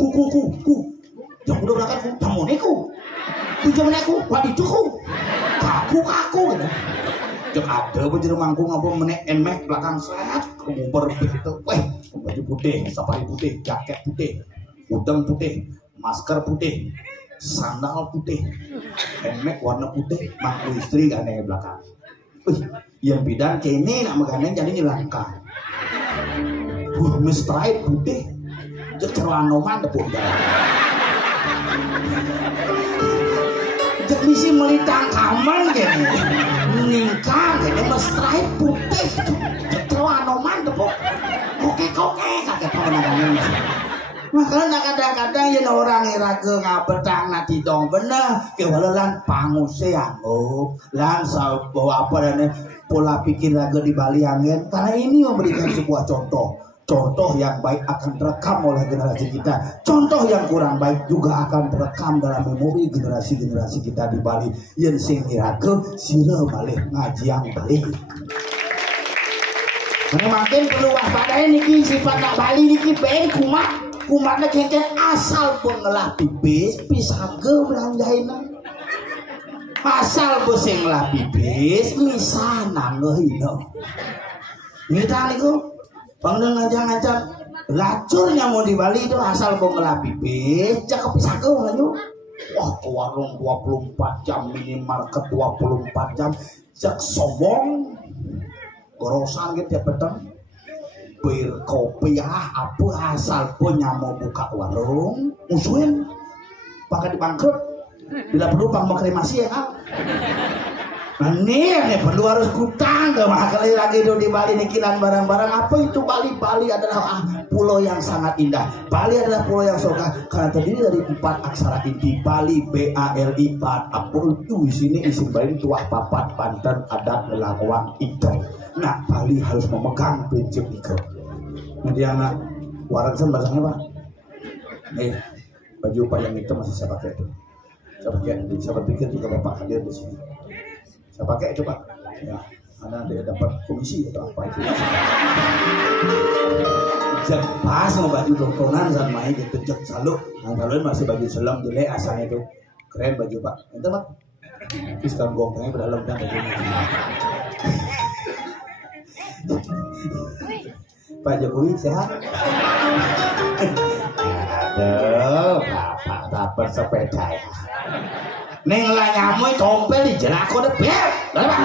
Yang udah berangkat ku, tamuneku. Tujuaneku, wadituku. Kaku gitu. Jek ada baju mangku ngapa menek emek belakang set kumuper begitu. Weh, baju putih, safari putih, jaket putih, udeng putih, masker putih, sandal putih, emek warna putih, mangku istri gane belakang. Wih, yang bidan kene nak megane jadi nyelangka. Mistrite putih, jek cerwanoman tepuk jalan. Jek misi melitang kaman kene. Ningkang ini mestrai putih cetroanoman tepuk koke kaget pemenangannya. Makanya kadang-kadang yang orang iraga ngabetang nanti dong bener kewalalan panguse anggap lan bawa apa dan pola pikir raga di Bali angin karena ini memberikan sebuah contoh yang baik akan terekam oleh generasi kita. Contoh yang kurang baik juga akan terekam dalam memori generasi-generasi kita di Bali. Yang sing iraga sila balik ngajiang balik. Karena makin perlu waspadai niki sifat nak Bali niki ben kumatnya kengkeng asal pengelah pipis pisaga belanjaina. Asal besing lah pipis misana ngehina. Kita niku Pangdeng ngajang-ngajang lacurnya mau di Bali itu asal pengelah pipis cakep pisaga nganyu. Wah ke warung 24 jam minimarket 24 jam jak sombong gorosan gitu ya petang bir kopi apa asal punya mau buka warung musuhin pakai dibangkrut bila perlu pang kremasi ya kan. Nah ini perlu harus kutang ke kali lagi di Bali nikilan barang-barang apa itu Bali adalah pulau yang sangat indah. Bali adalah pulau yang surga karena terdiri dari 4 aksara inti Bali BALI 4 apa itu di sini isim Bali tua papat Banten adat lelangwang itu. Nah Bali harus memegang prinsip itu. Nanti anak waraksan bahasanya pak. Baju payang itu masih saya pakai itu. Saya berpikir juga bapak hadir di sini. Saya pakai itu pak, ya, karena dia dapat komisi atau apa itu. Jangan pas mau baju tontonan sama main gitu, jek saluk. Yang lain masih baju selam jelek asalnya itu keren baju pak. Itu pak, terus sekarang gongkangnya berdalam dan bajunya. Pak Jokowi sehat? Aduh, bapak dapat sepeda ya. Neng lah nyamu tompel di jelako deh biar, berapa?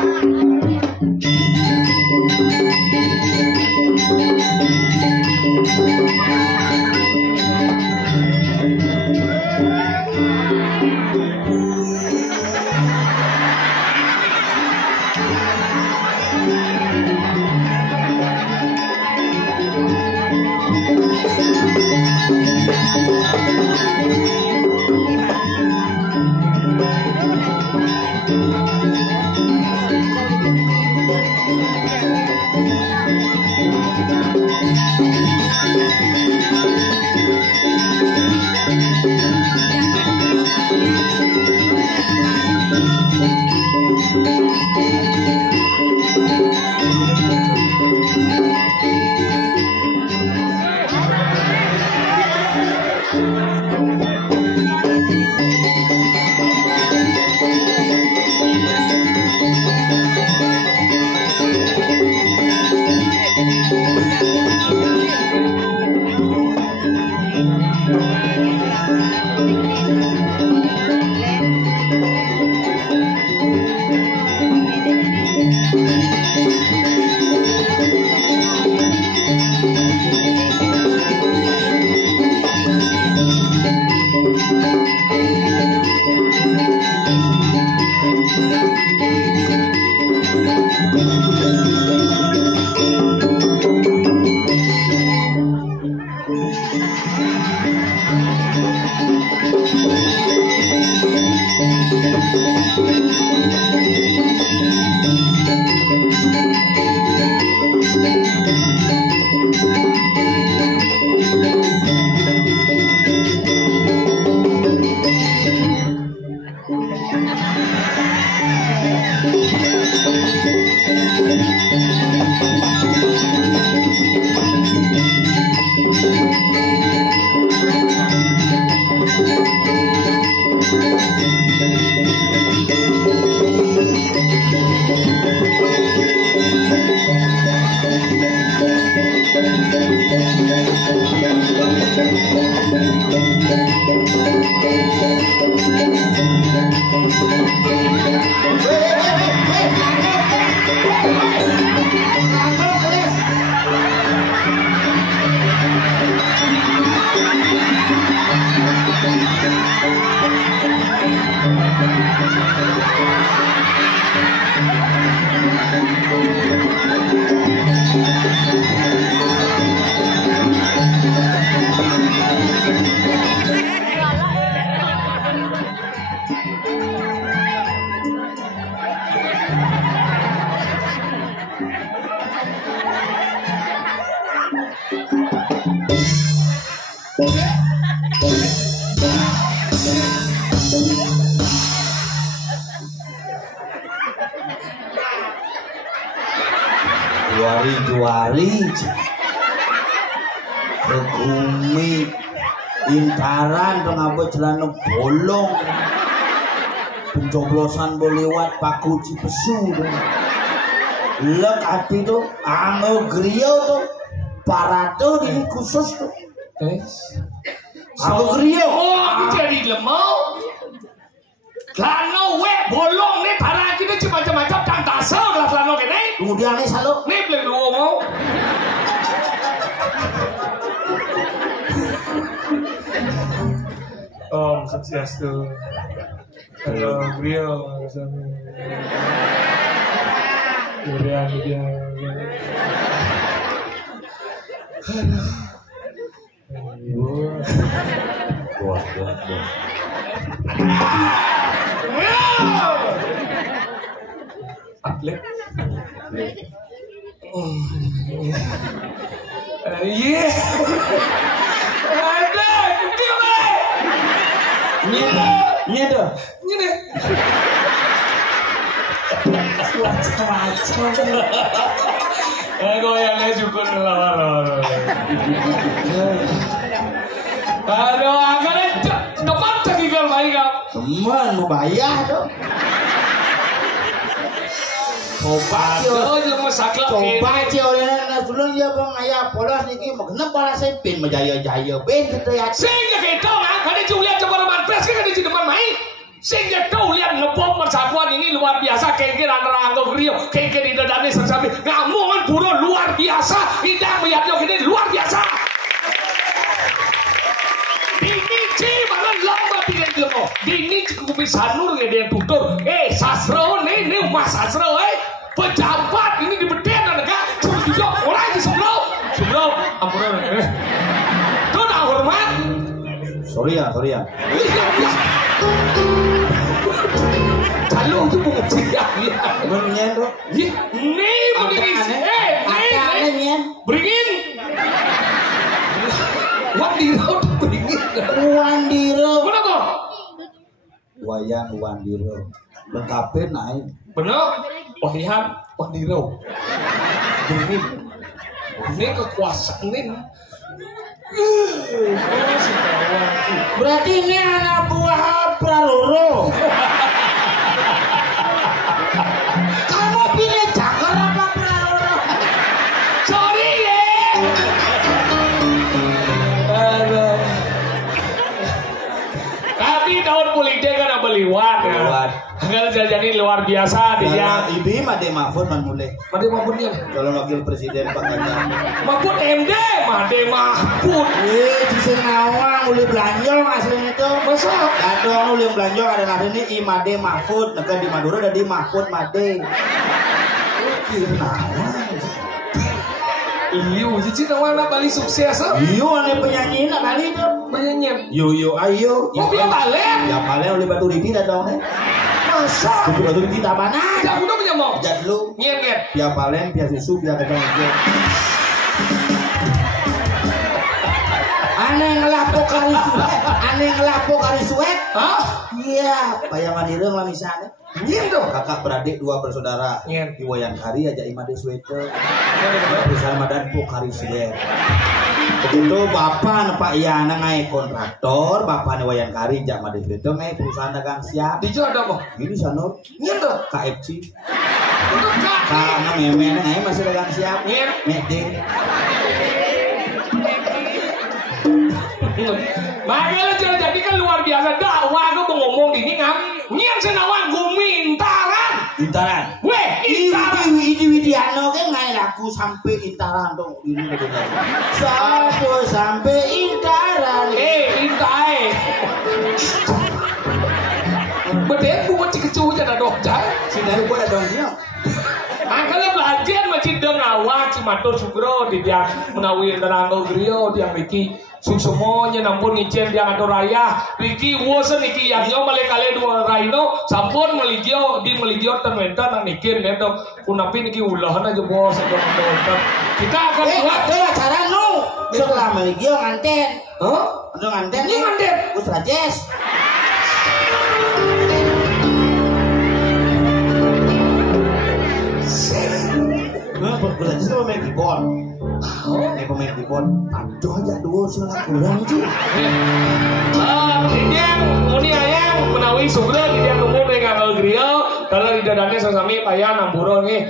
Juari kegumi intaran pengabot celana bolong pencoblosan bolewat paku cipesu lek hati tuh anu griyo tuh parato ini khusus tuh anu griyo jadi lemau lano we bolong nih para kita cuma macam-macam dan tasau lah lano kene kemudian nih salo nih beli dua mau Om Swastiastu. Kalau beliau kemudian dia atlet iya ada gimana nyedo ini goyangnya syukur lawan aduh akhirnya depan cekikal baik teman mau bayar tuh coba cio na dulu ya bang ayah polos niki mau kenapa polos saya pin menjaya-jaya pin gitu ya sehingga kita lah ada julian coba manpres kan ada di depan main sehingga kau lihat ngebom persatuan ini luar biasa kengkir antara anggo grio kengkir di dadane sampai ngamongan buru luar biasa tidak melihatnya ini luar biasa ini cimangan lama tidak jelmo ini cukup bisa nur ngede tutur sasro ini umat sasro pejabat ini di beden negara cuma juga orang di sebelah ampun itu tak hormat sorry ya kalau itu mengecek ya menyen tuh nih begini beringin Wandiro kenapa wayang Wandiro lengkapin naik bener pilihan Wandiro ini kekuasaan ini berarti ini anak buah Praloro kamu pilih Jakar apa Praloro sorry ya tapi tahun politik kan apa liwat kalau jadi luar biasa dia ibi Made Mahfud mulai Made Mahfudnya calon wakil presiden Pakaian Mahfud MD Made Mahfud di Nawang mulai belanja aslinya itu masa ada mulai belanja ada hari ini Made Mahfud negara di Madura ada di Mahfud Made iya cici nama Bali sukses iya ane penyanyi nak kali itu penyanyi yo ayo oh dia balik ya balik oleh batu didi datang nih masa batu didi tak mana tidak udah punya mau jat lu nget biar balen biar susu biar kacang aja aneh ngelapo kali suet hah iya bayangan direng lah misalnya gitu kakak beradik dua bersaudara Nyen. di Wayan Kari aja Imade Sweater bersama Madan Pokari Sweat begitu bapak Pak Yana ngai kontraktor bapak nih Wayan Kari jak Imade Sweater ngai perusahaan dagang siap di ada apa ini sanut gitu KFC Karena memen aja masih dagang siap. Iya. Meeting. Makanya jadi kan luar biasa dakwah aku mau ngomong di ini ngam. Nyian senawang gumintaran. Intaran. Weh, intaran. Widiano kan ngai laku sampai intaran dong ini. Satu sampai intaran. Intai. Bedeng buat cikecu aja dong cah. Sinaru gua ada dong dia. Makanya belajar masjid dong awak cimatur sugro di dia menawi neranggo griyo dia Riki semuanya nampun ngicen dia ngatur raya Riki wosen Riki yang nyo male kale dua raino sampun meligio di meligio termenta nang nikin nedok kunapi Riki ulahan aja bos kita akan buat itu acara nu setelah meligio nganten udah nganten ini nganten Gus Rajes Gus Rajes itu pemain keyboard pemain keyboard aduh aja dua suara kurang sih dia muni ayang menawi sugro dia nunggu dengan griyo kalau di dadanya sesami payah namburo nih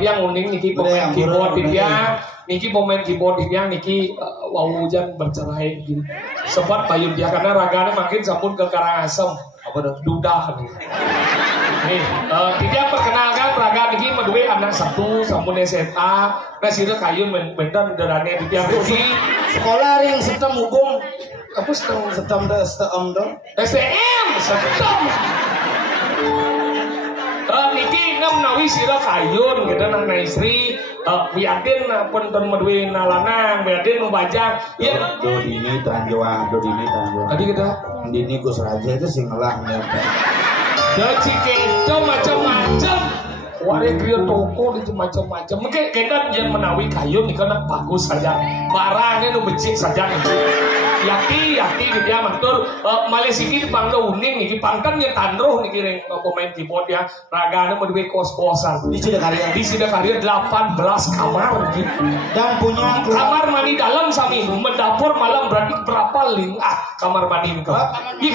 dia nguning niki pemain keyboard dia niki pemain keyboard dia niki wawujan bercerai gitu sempat payun dia karena raganya makin sampun ke Karangasem apa dudah nih dia perkenalkan raga niki medue anak satu sampun SMA nasira kayun benten dadanya dia Riki sekolah yang setem hubung apa setem dong STM setem niki ngam nawi sira kayun gitu nang istri wiadin punten medue nalanang wiadin membajang ya do dini tanjuang tadi kita dini Gus Raja itu sing ngelah jadi kita macam-macam Wari kriyo toko itu macam-macam. Mungkin kita jangan menawi kayu nih karena bagus saja. Barangnya nu becik saja. Yaki dia matur Malaysia bangga uning nih pangkan yang tandroh nih kiring pemain keyboard ya. Raganya mau duwe kos-kosan. Di Sidakarya 18 kamar gitu. Dan punya kamar mandi dalam sami mendapur malam berarti berapa kamar mandi kau. Ini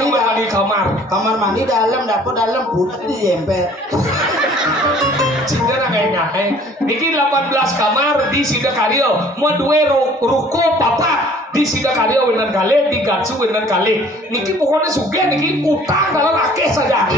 kamar mandi dalam dapur dalam budak di jempet. Cinta kayaknya, niki 18 kamar di Sidakarya, mau dua ruko papat di Sidakarya bener kali, di Gatsu bener kali. Niki pokoknya suge niki utang kalau akeh saja.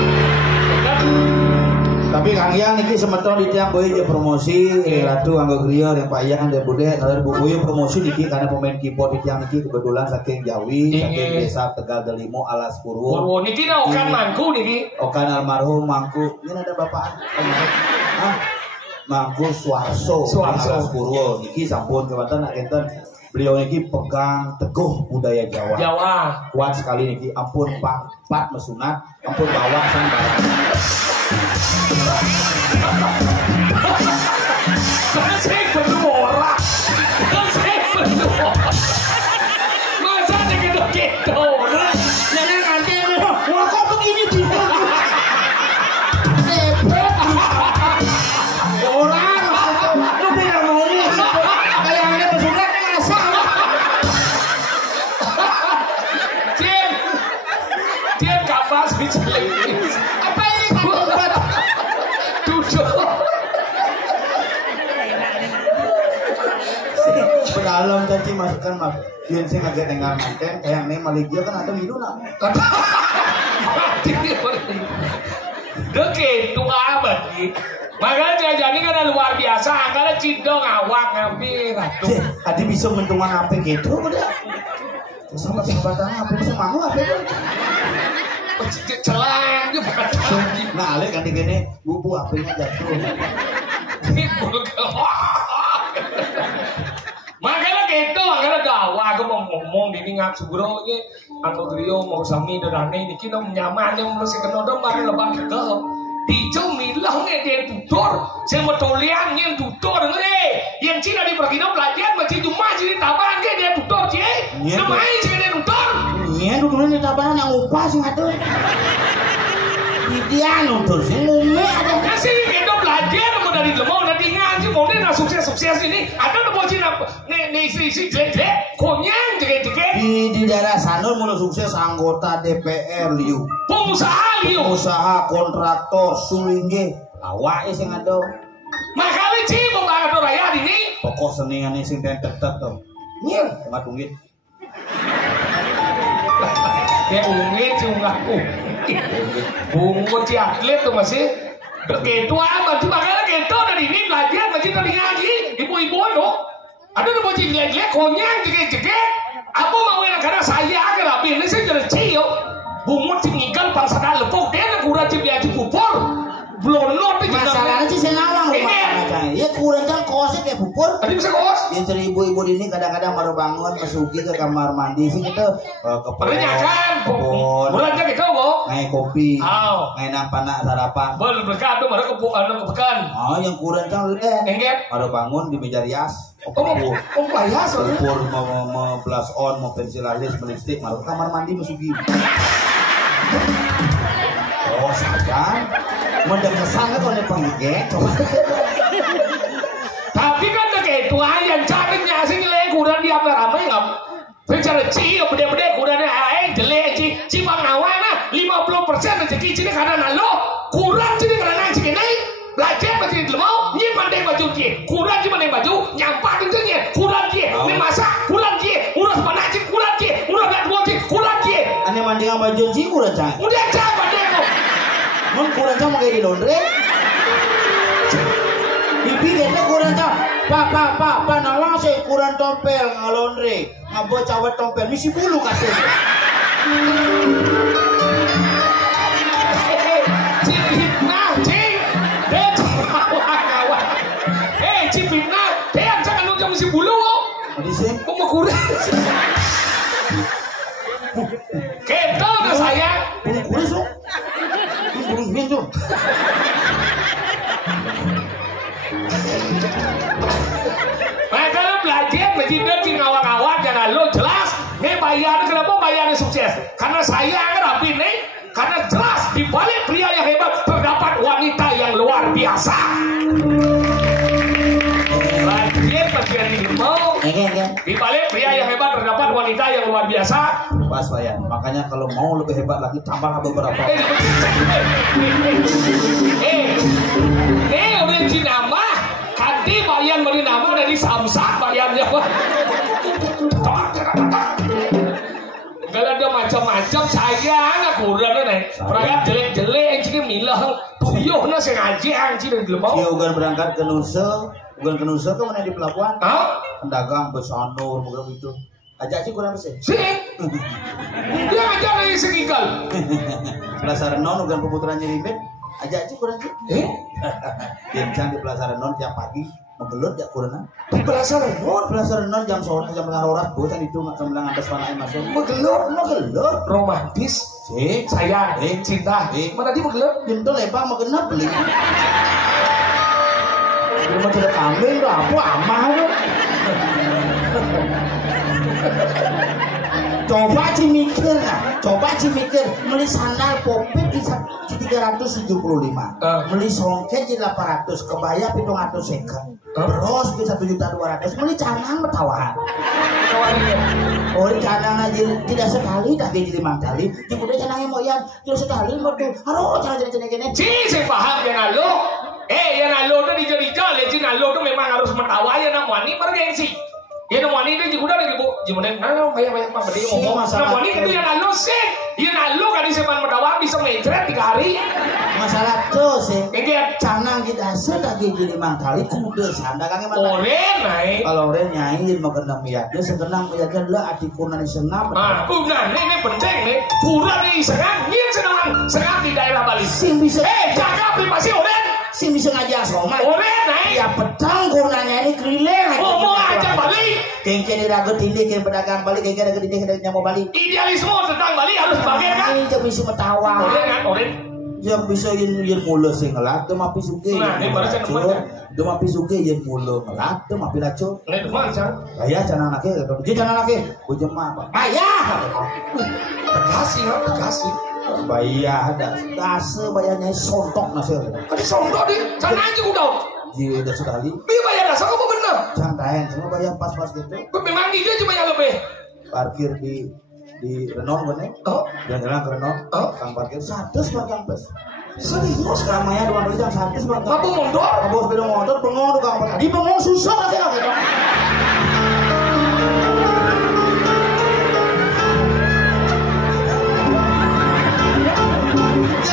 Tapi Kang Yang niki semeton di tiang boy promosi Ratu Anggo Griyo yang Pak Yang dan Bude kalau boy promosi niki karena pemain keyboard di tiang niki kebetulan saking Jawi, saking desa Tegal Delimo Alas Purwo. Niki na okan mangku niki. Okan almarhum mangku. Ini ada bapak. Mangku Suarso Alas Purwo niki sampun kebetulan nak enten beliau niki pegang teguh budaya Jawa. Kuat sekali niki ampun Pak mesunat ampun bawa sang barang. Saya berdua masa gitu jadi nanti wah kok begini gitu orang lu bilang mau ini kayak ada pesunat ngasah Cien kapas bicara apa ini kabar dalam tadi masukkan mah yang sing agak tengah manten kayak nih Malaysia kan ada minum nak oke tua banget makanya jadi kan luar biasa angkanya cindong awak ngampir adi bisa mentungan apa gitu udah sama sahabatnya apa bisa mau apa celang juga nah alek kan digini bubu apinya jatuh makanya dakwah aku mau ngomong di ngak sugro ye Anggo Griyo mau sami dadane niki no nyaman yang mesti kena mari lebah ke dijau milah nge dia tutor saya mau tolian yang tutor ngene yang Cina di pergino belajar macam cuma jadi taban ke dia tutor cie demai sih dia tutor tutoran di tabanan yang upah sih ngatur dia nutur sih ngume ada kasih kita belajar mau dari lemau nanti ngaji mau dia sukses ini ada tuh Cina nih isi jede konyang jede di daerah sana mulai sukses anggota DPR liu pengusaha kontraktor sulingge awak sing ada Makanya Ci pembangat raya ini. Pokok senengane sing tetet to. Nyir. Ngatungit. Ya ungit cungaku. Bungut Ci atlet tuh masih. Begitu amat sih makanya gitu dari ini belajar masih dari ngaji. Ibu-ibu dong. Ada tuh bocil jelek-jelek konyang jegek-jegek. Apa mau yang karena saya agar ini saya jadi Ci yo. Bungut Ci ngigal bangsa lepok dia nak kurang Ci biar Ci kupur. Belum ngerti Masalahnya sih saya ngawang rumah ya kurang kan kosnya kayak bubur. Tadi bisa kos. Yang cari ibu-ibu ini kadang-kadang baru bangun masuki ke kamar mandi sih kita ke kebun. Bulannya gitu kok. Ngai kopi. Oh. Ngai nampana sarapan. Bel berkat tuh baru kepekan. Oh yang kurang kan Enggak. baru bangun di meja rias. Bayas. Bubur mau blush on mau pensil alis lipstick baru kamar mandi masuki. Oh sayang. Mendengesan kan oleh penggigit. Tapi kan kayak itu aja caranya sih nilai kurang dia ramai nggak. Bicara Ci bede-bede kurangnya jelek Ci bang awana 50% rezeki Ci karena nalo kurang Ci karena Ci kini belajar masih di mau nyi mandeng baju Ci kurang Ci mandeng baju nyampah tentunya kurang Ci ini masak kurang Ci urus panacik kurang Ci urus dan buat Ci kurang Ci. Ane mandeng baju Ci kurang cang. Udah cang mandeng kok. Mun kurang cang kayak di laundry. Bibi kita kurang cang. Pak, nawang saya kurang tompel ngalondre. Ngabo cawet tompel misi bulu kasih. Cipitna, Cing. Dia kawan-kawan. Cipitna, dia jangan lu jam misi bulu kok. Di sini. Kok mau kurang? Keto na saya. Bulu kuris tuh. Bulu min tuh. Mereka belajar menjadi ngawang-ngawang jangan lo jelas. Nih bayarnya kenapa bayarnya sukses? Karena saya rapi nih. Karena jelas di balik pria yang hebat terdapat wanita yang luar biasa. Bagian di mau. Di balik pria yang hebat terdapat wanita yang luar biasa. Pas Bayan. Makanya kalau mau lebih hebat lagi tambah beberapa. Udah nama. Kanti bayan beri nama dari Samsak bayannya apa? Kalau ada macam-macam saya nggak kurang nih. Perangkat jelek-jelek jadi milah tuyuh na sengaja anjir dari lemau. Dia ugan berangkat ke Nusa ke mana di pelabuhan? Hah? Pendagang besanur program itu. Ajak sih kurang bersih. Sih. Dia ngajak dari segikal. Pelasaran non ugan pemutaran nyerimet. Ajak sih kurang sih. Bincang di pelasaran non tiap pagi menggelut ya kurang. Pelasaran non jam sore jam tengah horas bukan itu nggak sembilan atas panai masuk. Menggelut. Romantis. Sih. Sayang. Cinta. Mana dia menggelut? Pintu lepang mau kena beli. Rumah tidak kambing tuh apa amah tuh. Coba mikir beli sandal popit di 375 beli songket di 800 kebaya 700 seket bros di 1.200.000 beli canang bertawahan canang aja tidak sekali tak jadi 5 kali kemudian canangnya mau yang tidak sekali mau tuh harus canang gini saya paham yang lalu yang lalu tuh dijadikan yang lalu tuh memang harus mentawain namanya ini bergengsi. Ya namanya itu juga dari bu, jemuran, banyak pak berdiri ngomong. Namanya itu yang lalu sih, yang lalu kan disimpan berdawa bisa mencret 3 hari. Masalah tuh sih, enggak canang kita sudah jadi 5 kali, kuda sanda kangnya mana? Oren naik. Kalau oren nyanyi mau kena miyaknya, sekenang miyaknya lah adik kurang senam. Ini penting nih, kurang nih senang, senang di daerah Bali. Sim bisa, jaga privasi oren. Sim bisa ngajak somat. Oren naik. Ya petang kurnanya ini keliling. Mau aja Bali. Kengkeng diragut tindih, keng pedagang Bali, kengkeng ragut tindih, keng nyamuk Bali. Idealisme tentang Bali harus dipakai kan? Ini dia bisa metawa. Oren. Dia bisa yen mulu sing ngelat, dia mapi suge. Nah, ini baru saya nemuin. Dia mapi suge yen mulu ngelat, dia mapi lacu. Ini depan sang. Ayah canang anaknya, dia canang anaknya. Gue jemah apa? Ayah. Bekasi. Bayar ada, dasa bayarnya sontok nasi. Kan sontok di, sana aja udah. Dia udah sekali. Dia bayar dasar kamu bener. Cantain, semua bayar pas-pas gitu. Memang dia cuma yang lebih. Parkir di Renon bener. Oh. Jalan-jalan ke Renon. Kang parkir 100 Pak Kang Bes. Serius kamaya doang jam 1 sebab. Apa mundur? Apa sepeda motor bengong tukang tadi bengong susah katanya gitu.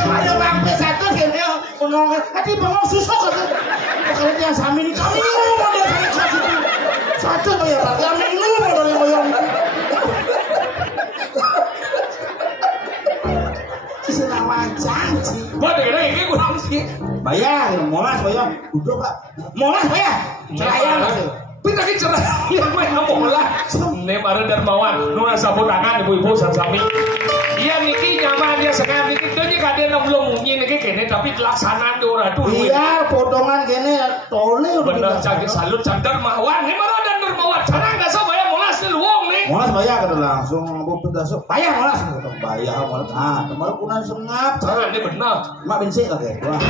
Ada bangke satu gini bengong tadi bengong susah katanya. Kalau dia sami ini kami ngomong dia satu ya Pak kami ngomong dari ngoyong. Senang macam sih. Buat ini kurang sih. Bayar, molas bayar. Udah Pak. Molas bayar. Cerai Pindah ke cerai. Ya mah molas. Ne bare dermawan. Nu sapu tangan ibu-ibu sami. Iya niki nyaman dia senang niki teunya kadena belum munyi niki kene tapi pelaksanaan di ora tuh. Iya, potongan kene tole udah. Bener canggih salut candar mahwan. Ne mah dan dermawan. Cara enggak sama bayar molas di luang nih. Molas bayar kada langsung bu pedasuk. Bayar molas. Bayar molas. Ah, kemarin kunan sengap. Jangan ini benar. Mak bensin kakek. Wah.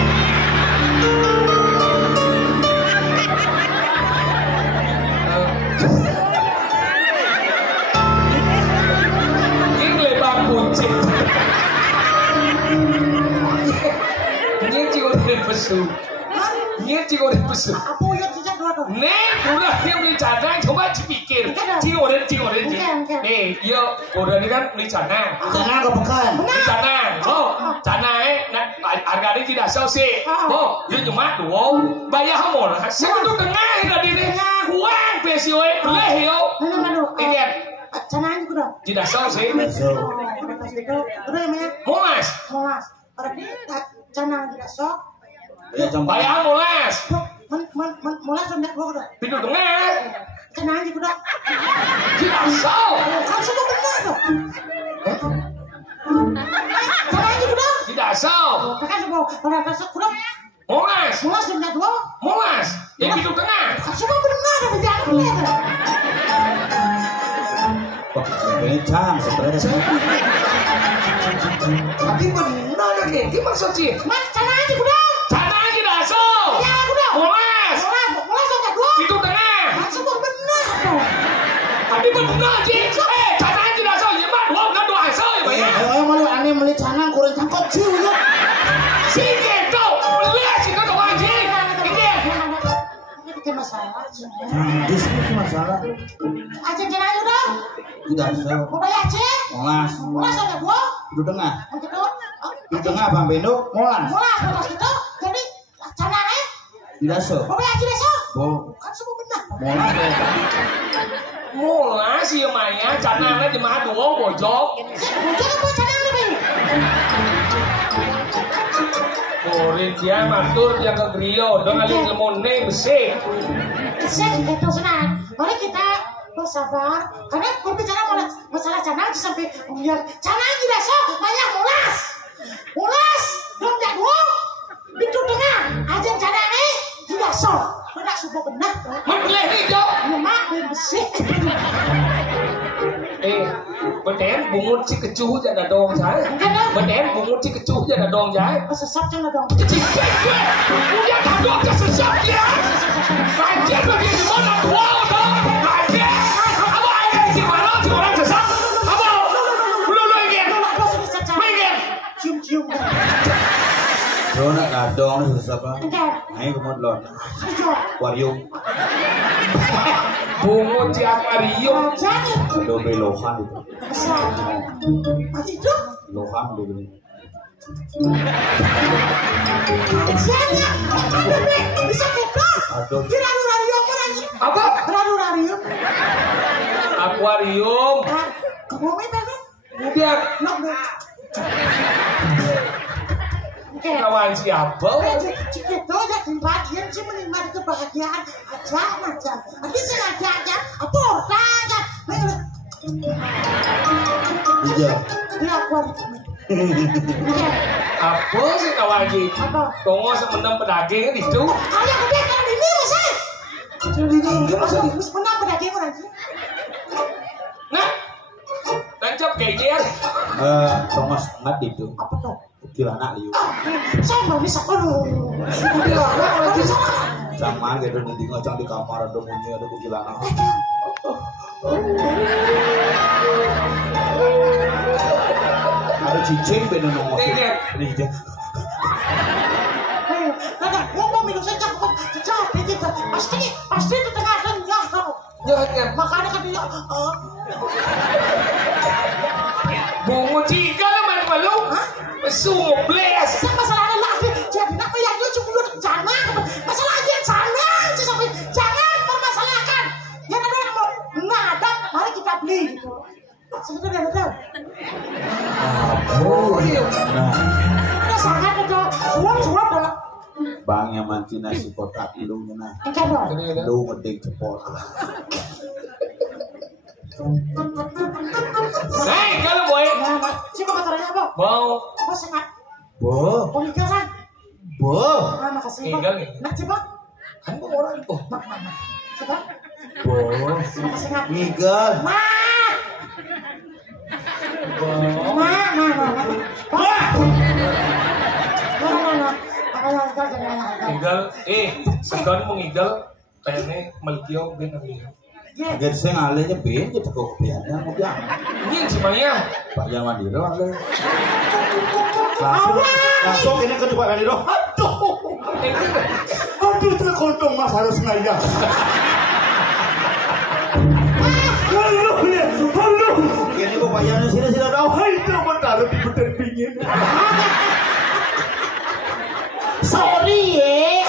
Ini lebang kucing. Ini cikgu dari pesu. Ini cikgu dari pesu. Apa yang tidak dua tuh? Nih, udah dia beli cadang, coba dipikir. Cikgu dari. Nih, yuk, udah ini kan beli cadang. Jangan kepekan. Beli cadang. Oh, cadang harganya tidak jauh sih. Oh, yuk cuma dua. Bayar hamil. Saya itu tengah tadi nih. Kuang pesio, boleh yuk. Ingat. Canaan juga. Tidak jauh sih. Molas. Berarti canaan tidak sok. Ya coba. Bayar molas. Molas sudah gua udah. Pintu tengah. Canaan juga. Tidak jauh. Kan sudah benar tuh. Canaan juga. Tidak jauh. Kan sudah benar sudah. Molas. Molas sudah dua. Molas. Yang pintu tengah. Kan sudah benar benar benar. Bencang sebenarnya. Tapi benar lagi. Gimana sih? Mas canaan juga. Canaan tidak jauh. Ya udah. Molas. Molas sudah dua. Pintu tengah. Kan sudah benar tuh. Tapi benar sih. Canaan tidak jauh. Ya mah dua hasil ya bayar. Ayo malu aneh beli canang kurang cangkot ciu ya. Si gitu. Lihat sih kau anjing. Ini. Ini masalah. Diskusi masalah. Aja canaan udah. Tidak bisa. Mau bayar aja. Molas. Molas sudah dua. Di tengah. Gitu. Di tengah Bang Bendo molas. Molas gitu. Jadi canaan Tidak so. mau bayar aja besok. Oh, Kan semua benar. molas ya. Molas ya Maya. Canaan di mana dua bojok. Mungkin apa canaan nih? Korin dia matur dia ke griyo. Dengan lihat lemone besi. Saya gitu senang. Mari kita bersabar. Karena berbicara masalah canang sampai biar canang tidak sok banyak molas. Molas belum jago. Pintu tengah aja canang tidak sok. Tidak subuh benar. Memilih hijau. Memang besi. Beden bungut si kecuh jadi dong saya. Beden bungut si kecuh jadi dong saya. Sesat jangan dong. Cicing gue. Udah kagok kesesat ya. Anjir bagi di mana wow dong. Anjir. Apa aja di mana si orang sesat? Apa? Lu ingin? Ingin? Cium-cium. Dona kadong siapa? Enggak. Ayo kemodlon. Setuju. Aquarium. Bungut di akuarium. Jangan. Dobe lohan itu. Besar. Masih itu? Lohan dobe. Jangan. Aduh, Be. Bisa keplah. Aduh. Ranu-ranu lagi. Apa? Ranu-ranu. Akuarium. Kamu main apa? Udah. Nok. Oke. Kawan siapa? Itu aja kebahagiaan sih menikmati kebahagiaan aja macam. Nanti sengaja aja, apa aja. Iya. Dia aku. Apa sih kawan lagi? Apa? Tunggu semenang pedaging itu. Kalian udah kalau ini masa? Jadi ini masa ini? Mesti menang pedaging nanti. Nah, tancap kayaknya. Thomas ngat itu. Apa tuh? Kilana liu. Saya nggak bisa. Aduh. Nggak bisa. Sama gitu di ngocang di kamar ada bunyi ada kilana. Ada cicing beda nomor. Ini cicing. minum saja kok jadi gitu. Pasti di tengah dunia kamu. Ya, Makanya kan dia bungo chica naman malu. Sumbles. Sa masalahnya lagi. Jadi apa yang dia cuma jangan. Masalahnya jangan. Sampai jangan permasalahkan. Yang ada yang mau ngadap, mari kita beli. Sebenarnya ada tahu. Ada sangat itu. Suap dong. Bang yang manci nasi kotak lu nah. Enggak dong. Lu ngedek cepot. Hey, kalau boy. Nah, siapa katanya apa? Mau Apa sengat? Bo, Politika kan? bo, Nah, makasih tinggal Pak. nih. Nah, coba. Kan gua orang tuh. Coba. bo, Siapa sengat? Miguel. Nah. Nah. Ngigal, sekarang mau ngigal kayaknya Melkio Ben Alia. Agen sing alenya ben ya teko kebiasaan ngopian. Ini si Maya. Pak Yan Mandiro ale. Langsung ini ke Pak Mandiro. Aduh terkontong Mas harus ngaya. Halo. Ini kok Pak Yan sini tahu. Hai teman taruh di beten pingin. Sorry ya.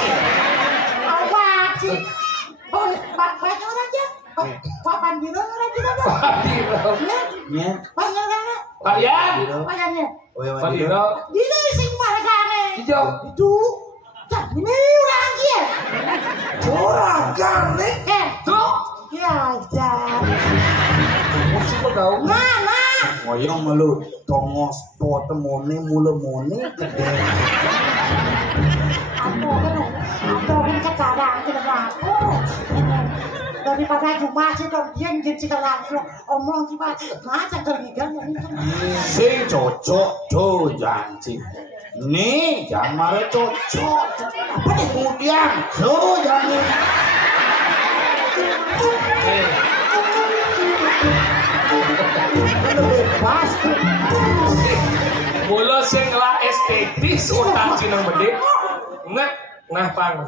Awak sih. Oh, banyak orang aja. Pak Pandiro orang juga dong. Nya. Banyak orang. Pak Yan. Banyaknya. Oh ya Pak Mandiro. Dino. Ini sing margane. Hijau. Itu. Jadi ini orang dia. Orang gane. Tuh. Ya, jangan. Musik kau. Mana? Ngoyong melu tongos po temone mule-mule gede. Aku kan kejarang ke aku. Daripada cuma sih dong dia ngisi langsung omong sih Pak. Macam kerja ini. Sing cocok tuh janji. Nih, jangan marah cocok. Apa nih kemudian? Tuh jangan. Bebas. Mula sing lah estetis utang sinang bede. Nah pang.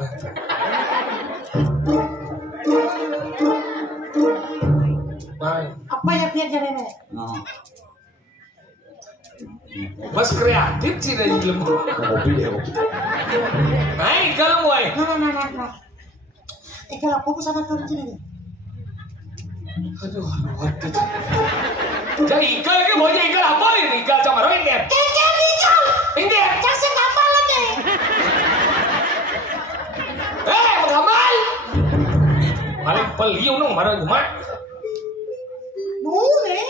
Bye. Apa ya dia jadi ini? Mas kreatif sih dari ilmu. Kopi ya kopi. Naik kalau boy. Nah. Kalau aku sana turun sini. Aduh, waduh. Jadi ikan ke boy ikan apa ini? Ikan sama orang ini. Ini. Kasih kapal nih. Mengamal. Paling peliu nong mana cuma. Nih.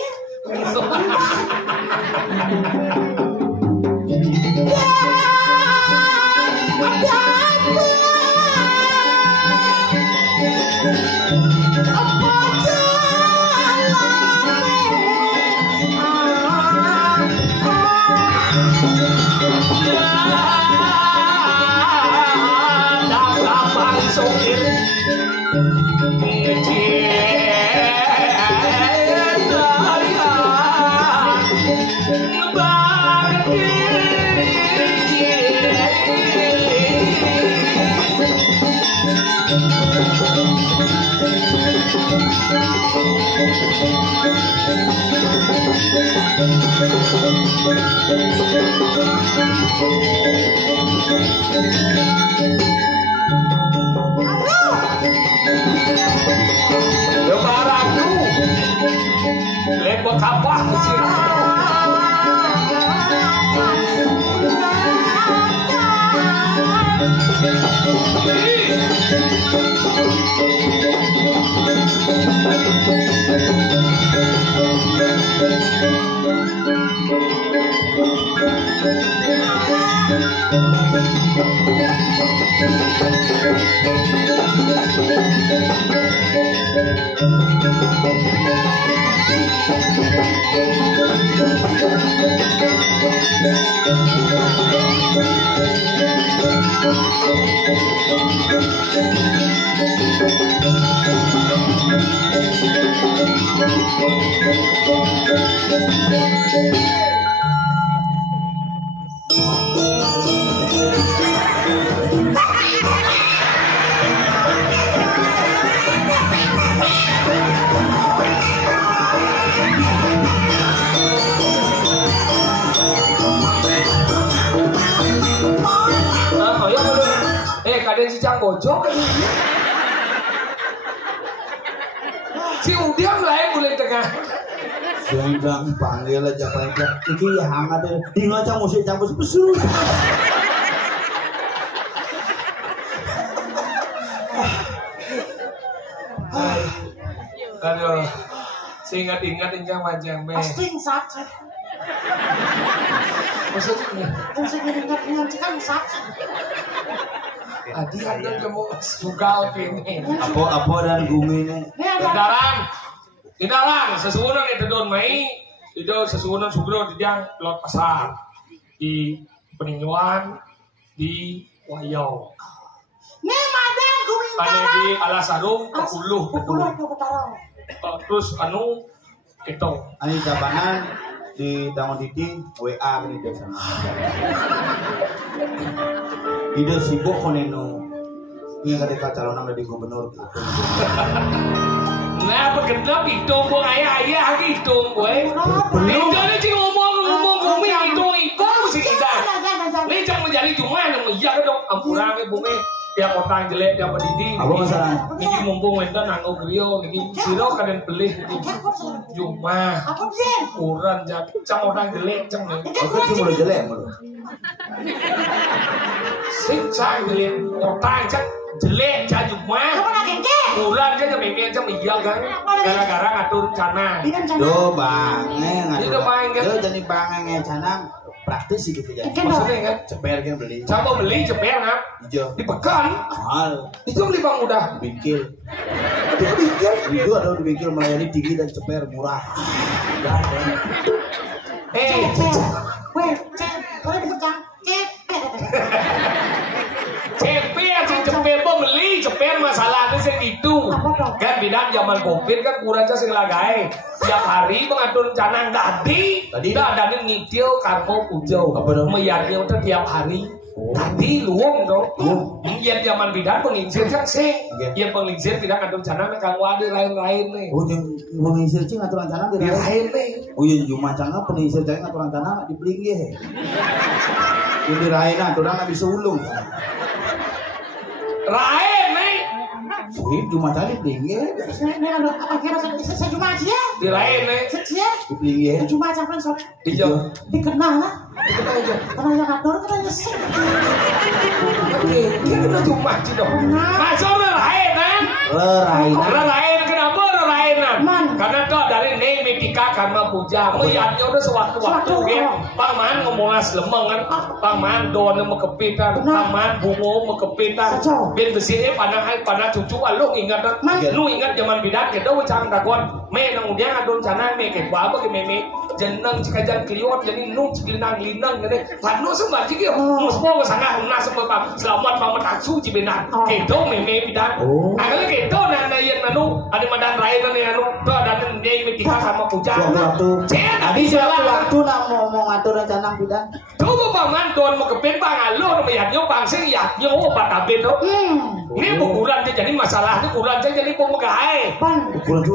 Lebaran lembok kapal sih. bojo kan. Si Udiam lain boleh tengah. Sendang panggil aja panggil. Iki hangat deh. Di macam musik campur besu. Aduh, ingat-ingat injang panjang me. Pasti sakit. Maksudnya, Mesti ingat-ingat kan sakit. tadi ada kamu suka ini. Apa dan bumi ini. Tindaran, sesuatu itu don mai, itu sesuatu sugro di yang lot pasar, di Peninjuan, di Wayau. Nih madang kuwi Tanya di Alasarung, Kepuluh, terus anu itu. Ani kabanan di Taman Didi WA ini desa. Ide sibuk koneno. Ini ketika calon di gubernur gitu. Nah, begendap hitung buang ayah hitung gue. Ini jadi sih ngomong bumi hitung sih kita. Ini jangan menjadi cuma yang iya dong. Ampura ke bumi. Tiap orang jelek, tiap pendidi. Apa masalah? Ini mumpung enten nanggo griyo, ini siro kadang beli. Cuma ukuran jadi cang orang jelek cang nih. Aku cuma jelek mulu. Sing cang jelek, orang cang jelek cang cuma. Ukuran aja memang cang iya kan. Gara-gara ngatur rencana. Do bang, Itu bang, kan? Do jadi bang ngecanang praktis sih gitu ya. Maksudnya kan? Ceper kan beli. Coba beli ceper nak. Hijau. Dipekan. Mahal. Itu beli bang udah. Bingkil. Itu ada di bingkil melayani tinggi dan ceper murah. Ceper beli ceper masalahnya sih itu. Kan bidan zaman covid kan kurangnya sing lagai. Tiap hari mengatur rencana tadi ada nih ngitil karbo pujo. Meyarnya itu tiap hari. Tadi luang dong. Yang zaman bidan penginsir kan sih. Yang penginsir tidak ngatur rencana kalau ada lain-lain nih. Oh yang penginsir sih ngatur rencana di lain nih. Oh yang cuma cangga penginsir cangga ngatur rencana di Pelingge. Yang dirain aturan bisa ulung. Rain nih. Sih cuma tadi Pelingge. Saya cuma aja. Di lain nih. Di Pelingge. Cuma campur sok. Hijau. Dikenal lah. Karena yang ngatur kan nyesek. Dia kena cuma sih dong. Masuk lain kan? Lain kenapa lainan? Karena tuh dari nih metika karena puja. Meyatnya udah sewaktu-waktu ya. Paman ngomongnya lemeng kan. Paman doan mekepitan. Paman bungo mekepitan. Biar bersihnya pada cucu lu ingat kan? Lu ingat zaman bidan kita ucang dagon. Me nang udah ngadon canang me kayak apa ke meme. Jeneng cikajan kliwat jadi nu cilinang-linang gede. Panu sembah jiki muspo sangat nas sebab selamat pamat aksu cibenan. Kedo meme bidan. Agak kedo nana yang nanu ada madan lain nih anu tuh ada nih metika sama puja. Waktu nak mau ngatur rencana bidan. Coba paman tuan mau kepin bang lo meyatnya bang sing yatnya obat abin tuh. Ini bukuran jadi masalah itu kuran jadi pemegai.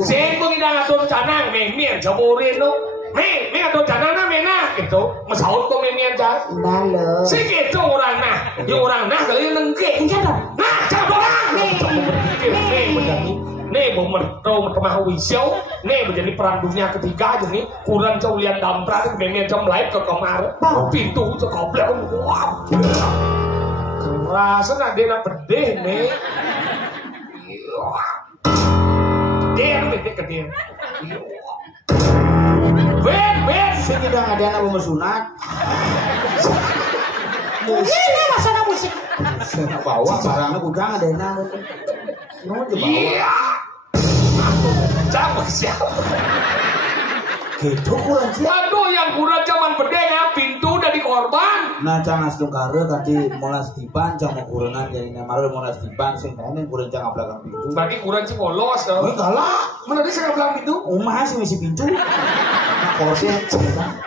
Sing pengidang ngatur canang memir jamurin tuh. Me atau jangan mena itu masalah kok memian jar. Nalo. Segitu orang nah, yang orang nah kalian nengke. Nah, jangan orang. Nih mau mertau kemah wisau, nih menjadi perang dunia ketiga jadi kurang jauh lihat damprat memian jam lain ke kamar. Pintu itu goblok. Wah. Kerasa nak dia nak pedih nih. Dia bete ke dia. Ben, saya tidak ada anak mau sunat. Ini masalah musik. Saya bawa barangnya bukan ada yang mau dibawa. Iya. Siapa siapa? Gitu kurang sih. Waduh, yang kurang zaman bedeng ya pintu dari korban. Nah, jangan setungkara tadi molas tiban, jangan kurangan jadi nama molas tiban, sih ini kurang jangan belakang pintu. Berarti kurang sih polos. Oh, kalah. Mana dia saya belakang pintu? Masih misi pintu. Korsen,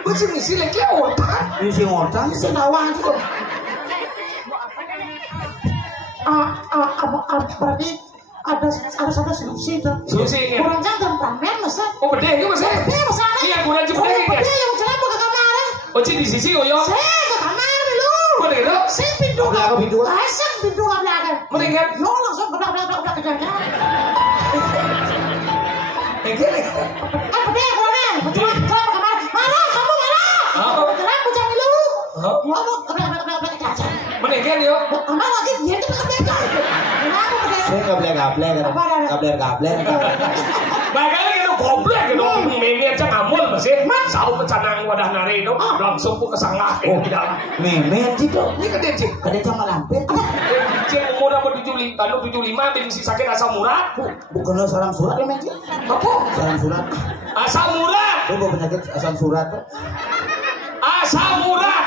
masih misi lagi otak. misi ngortan, Mesti bawah juga. Berarti ada solusi tuh. Solusinya. Kurang jangan pamer masa. Oh bedeng itu masih. Bedeng masalah. Iya kurang sih bedeng ya. Bedeng yang celana ke kamar. Oh di sisi oh yo. Saya ke kamar dulu. Mending itu. Si pintu Belakang pintu. Asam pintu ke belakang. Mendingan. Yo langsung ke belakang ke belakang. Gini. Bede kemana? Betul kemana? Mana kamu mana? Kenapa jangan lu? Yo ke belakang. Mendingan yo. Kemana lagi? Dia itu ke belakang. Kenapa bede? Saya gablek. Makanya itu goblok gitu. Memen aja ngamul masih. Sau pecanang wadah nari itu langsung ku kesangah Oh, di dalam. memen sih tuh. Ini kan dia cik. Kada cuma lampir. Cik umur apa 75 bin si sakit asam urat. Bukan lo salam surat ya men. Apa? Salam surat. Asam urat. Lu bawa penyakit asam surat tuh. Asam urat.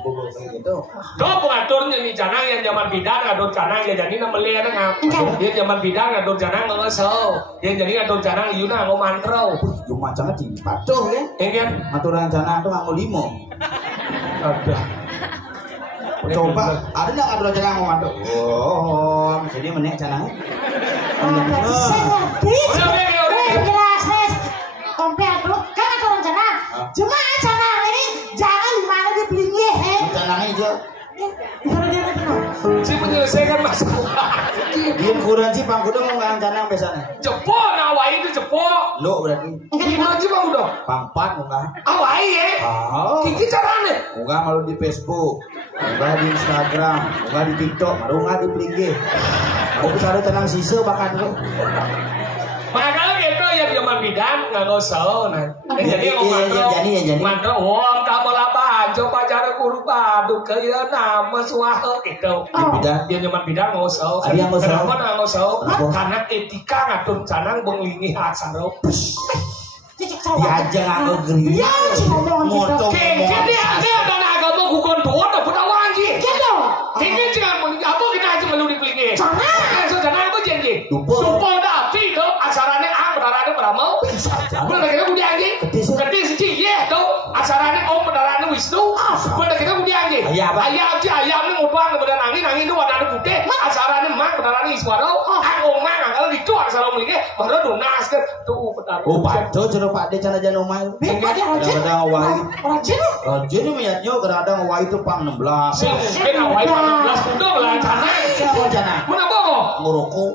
Bukan kayak gitu. Do pengaturnya nih canang yang zaman bidang ngadon canang ya jadi nama lihat ngap. Dia zaman bidang ngadon canang ngeso. Dia jadi ngadon canang yuna ngo mantrau. Cuma jangan di patuh ya. Kan? Aturan jana tuh nganggo limo. Ada. Coba ada nggak aturan jana ngomong mantuk? Oh, jadi menek jana. Jelas nih. Kompet lu kan ada rencana. Cuma rencana ini jangan di mana dibeli Jana hijau. Si menyelesaikan masalah. Dia kurang sih bang kudu ngomong jana biasanya. Cepok nawai itu cepok. Lo berarti Gimana sih bang udah? pangpat enggak? Awai ya. Oh. Kiki carane. Enggak malu di Facebook, enggak di Instagram, enggak di TikTok, malu enggak di Plinggih. Aku bisa tenang sisa bakat lo. Makanya gitu yang zaman bidang nggak ngosau nah. Jadi jadi. mantra wong kamu apa coba cara guru padu kaya nama suah gitu. Bidang. Dia zaman bidang ngosau. Ada yang ngosau. Kenapa nggak ngosau? Kenapa? Karena etika ngatur canang benglingi atsaro. Diajak aku geri. Iya, sih ngomong gitu. Kayaknya dia ada agama hukun doa tak pernah wangi. Gitu. Kayaknya jangan apa kita aja meludi pelingi. Jangan. So jangan aku janji. Dupo. Dupo dah itu acaranya benarannya beramau. Benar kita kudu anjing. Kedis sih ye tuh acaranya om benarannya Wisnu. Benar kita kudu anjing. Ayam sih ayam nih ngubang benar nangin itu warna putih. Acaranya mak benarannya Iswaro. Om mak kalau itu acara melingi baru donas kan tuh benar. Oh, paco jeruk Pak De cana jana omah. Kadang-kadang ngawai. Rajin melihatnya kadang-kadang ngawai itu pang 16. Mungkin awai 16 pundung lah cana. Siapa jana? Kenapa kok? Ngerokok.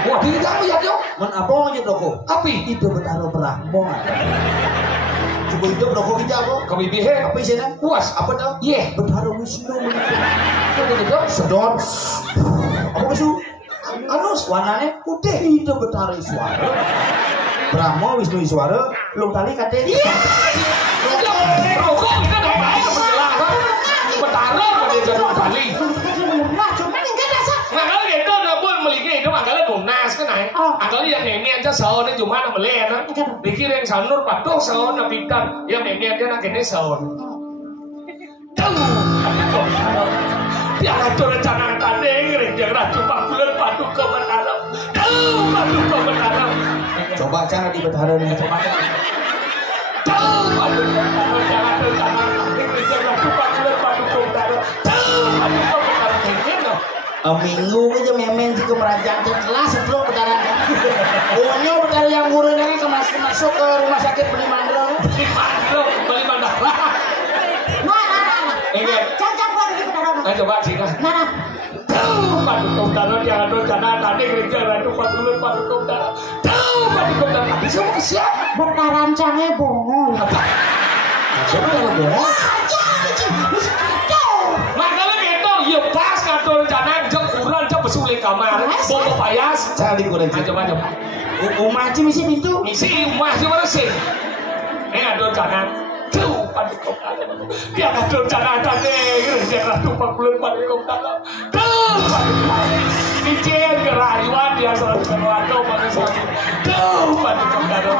Wah, dia tak lihat yo. Men apa ngajak rokok? Tapi Itu betaro perambong. Coba itu rokok kita apa? kami bihe Apa isinya? puas. Apa tuh? Iya. Betaro Wisnu. Itu gitu. Sedot. Apa Wisnu? Anu warnanya putih itu betaro Iswara. Brahmo Wisnu Iswara belum tali kate. Iya. Rokok kita dah baik penjelasan. Betara pada jarum kali. Makanya gitu udah pun meliki itu makanya lunas kan ay. Makanya yang memian aja sahun ini cuma nama lena. Dikira yang sanur patuh sahun na bintang. Yang memian dia nak kene sahun. Tuh. Dia ngatur rencana tanding. Dia racun bulan patuh ke betara. Tuh patuh ke betara. Coba cara di betara nih. Tuh patuh ke betara. Jangan rencana tanding. Dia racun bulan patuh ke betara. Tuh patuh ke betara. Gitu. Minggu aja memen sih kemerajaan kelas setelah betara. Pokoknya betara yang ngurun lagi masuk ke rumah sakit beli mandro. Beli mandor. Nah coba sih nah. Padu komdara jangan rencana tadi kerja ratu padu komdara. Padu komdara tapi semua siapa? Bentaran cange bongol. Siapa yang bohong? Makanya gitu, ya pas ngatur rencana jam kurang jam besulit kamar. Bobo payas. Cari kurang. Coba. Umah aja misi pintu. Misi rumah coba sih. Ngatur rencana. Tuh padu komdara. Dia ngatur rencana tadi kerja ratu padu komdara. Tuh padu komdara. Ijen kerayuan dia selalu keluarga manusia. Tuh padu komdara.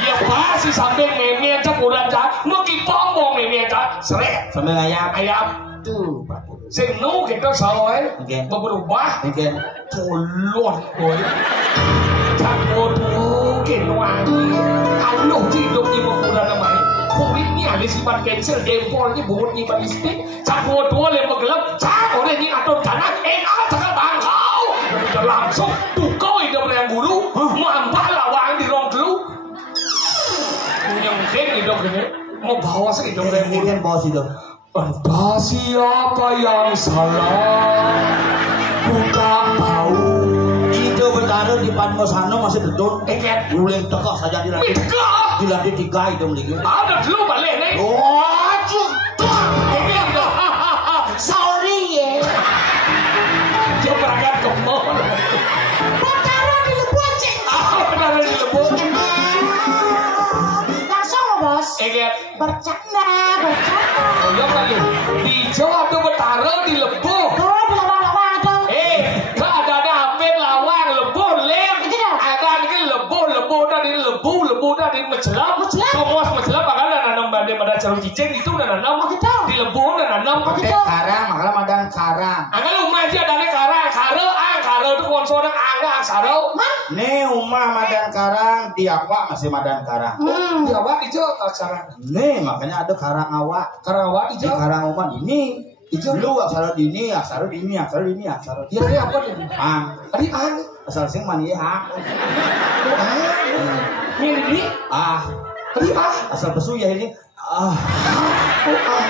Ya pas si samping meme aja kurang cak. Mau kipong meme aja. Seret. Sambil ngayap. Ayam. Tuh. Sing nu kita soalnya Oke. berubah. Mungkin. Tolong boy. Tak mungkin wangi. Aduh hidup ni mengkurang namanya. Kulitnya ada sifat cancer, dempolnya bungut ni balistik. Tak bodoh yang menggelap. Tak boleh ni atur tanah. Takkan bangkau. Langsung tukau hidup yang guru. Mampah lawang di ruang dulu. Yang hidup ini mau bawa sih hidup yang guru. Mungkin bos itu. Entah siapa yang salah, ku tak tahu. Itu betara di Panmosano masih betul. Eket. Uling tekok saja dilantik. Tiga. Dilantik 3 itu mligi. Ada dulu balik nih. Oh, cukup. Eket dah. Sorry ya. Dia berangkat ke mall. Betara di Lebon, Cik. Benar di Lebon. Langsung loh, Bos. Eket. Bercanda. Oh ya kali. Di Jawa ada betara di Lebon. Tuh, di lawang-lawang tuh. Tak ada hampir lawang Lebon lem. Itu dah. Ada ni Lebon dari lebu dari mencelam. Semua mencelam bakal nanam pada calon cicing itu nanam. Di Lebon nanam. Karang, makanya madan karang. Angga rumah aja ada karang, karo itu konsolnya angga karo. Nih umah madan karang, di awak masih madan karang. Ya awak itu aksara. Nih makanya ada karang awak. Karang awak Di itu. karang umah ini. Lu aksara dini, aksara dini, aksara dini, aksara Ya dia apa nih? ang. Tadi ang. Asal sing mani hak. Ini. Tadi Asal besu ya ini.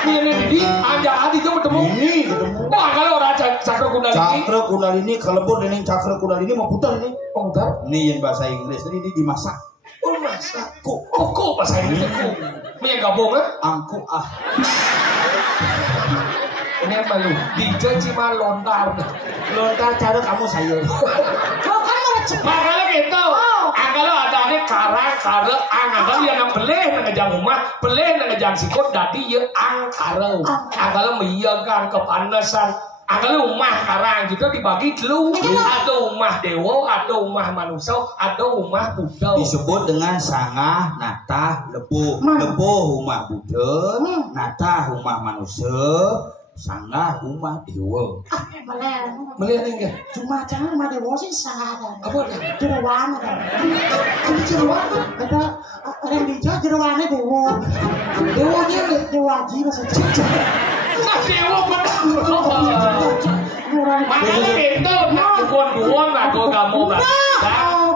Ini anda adi itu bertemu. Ini ketemu. Wah kalau raja cakra kundalini. Cakra kundalini kelebur ini cakra kundalini mau putar ini. Oh betul. Ini yang bahasa Inggris ini dimasak. Oh masa. Kok bahasa Inggris kok? Punya gabung lah. Angku Ini apa lu? DJ cuma lontar. lontar cara kamu sayur. Kau kan mau cepat. Makanya gitu. Kalau ada nih karang, kalau yang beleh ngejang rumah, beleh ngejang sikut, dadi ya kalau menjaga kepanasan. Kalau rumah karang gitu dibagi dulu. Ada rumah dewa, ada rumah manusia, ada rumah Buddha. Disebut dengan sangah, natah, lebuh. Lebuh rumah Buddha, natah rumah manusia, sangah rumah dewa. Melihat enggak? Cuma jangan sama dewa sih salah. Apa dah? Jeroan ada. Ini jeruan tuh. Ada orang di Jawa jeroannya dewa. Dewanya nih. Dewa jiwa saja. Nah dewa benar. Makanya itu, duon rago kamu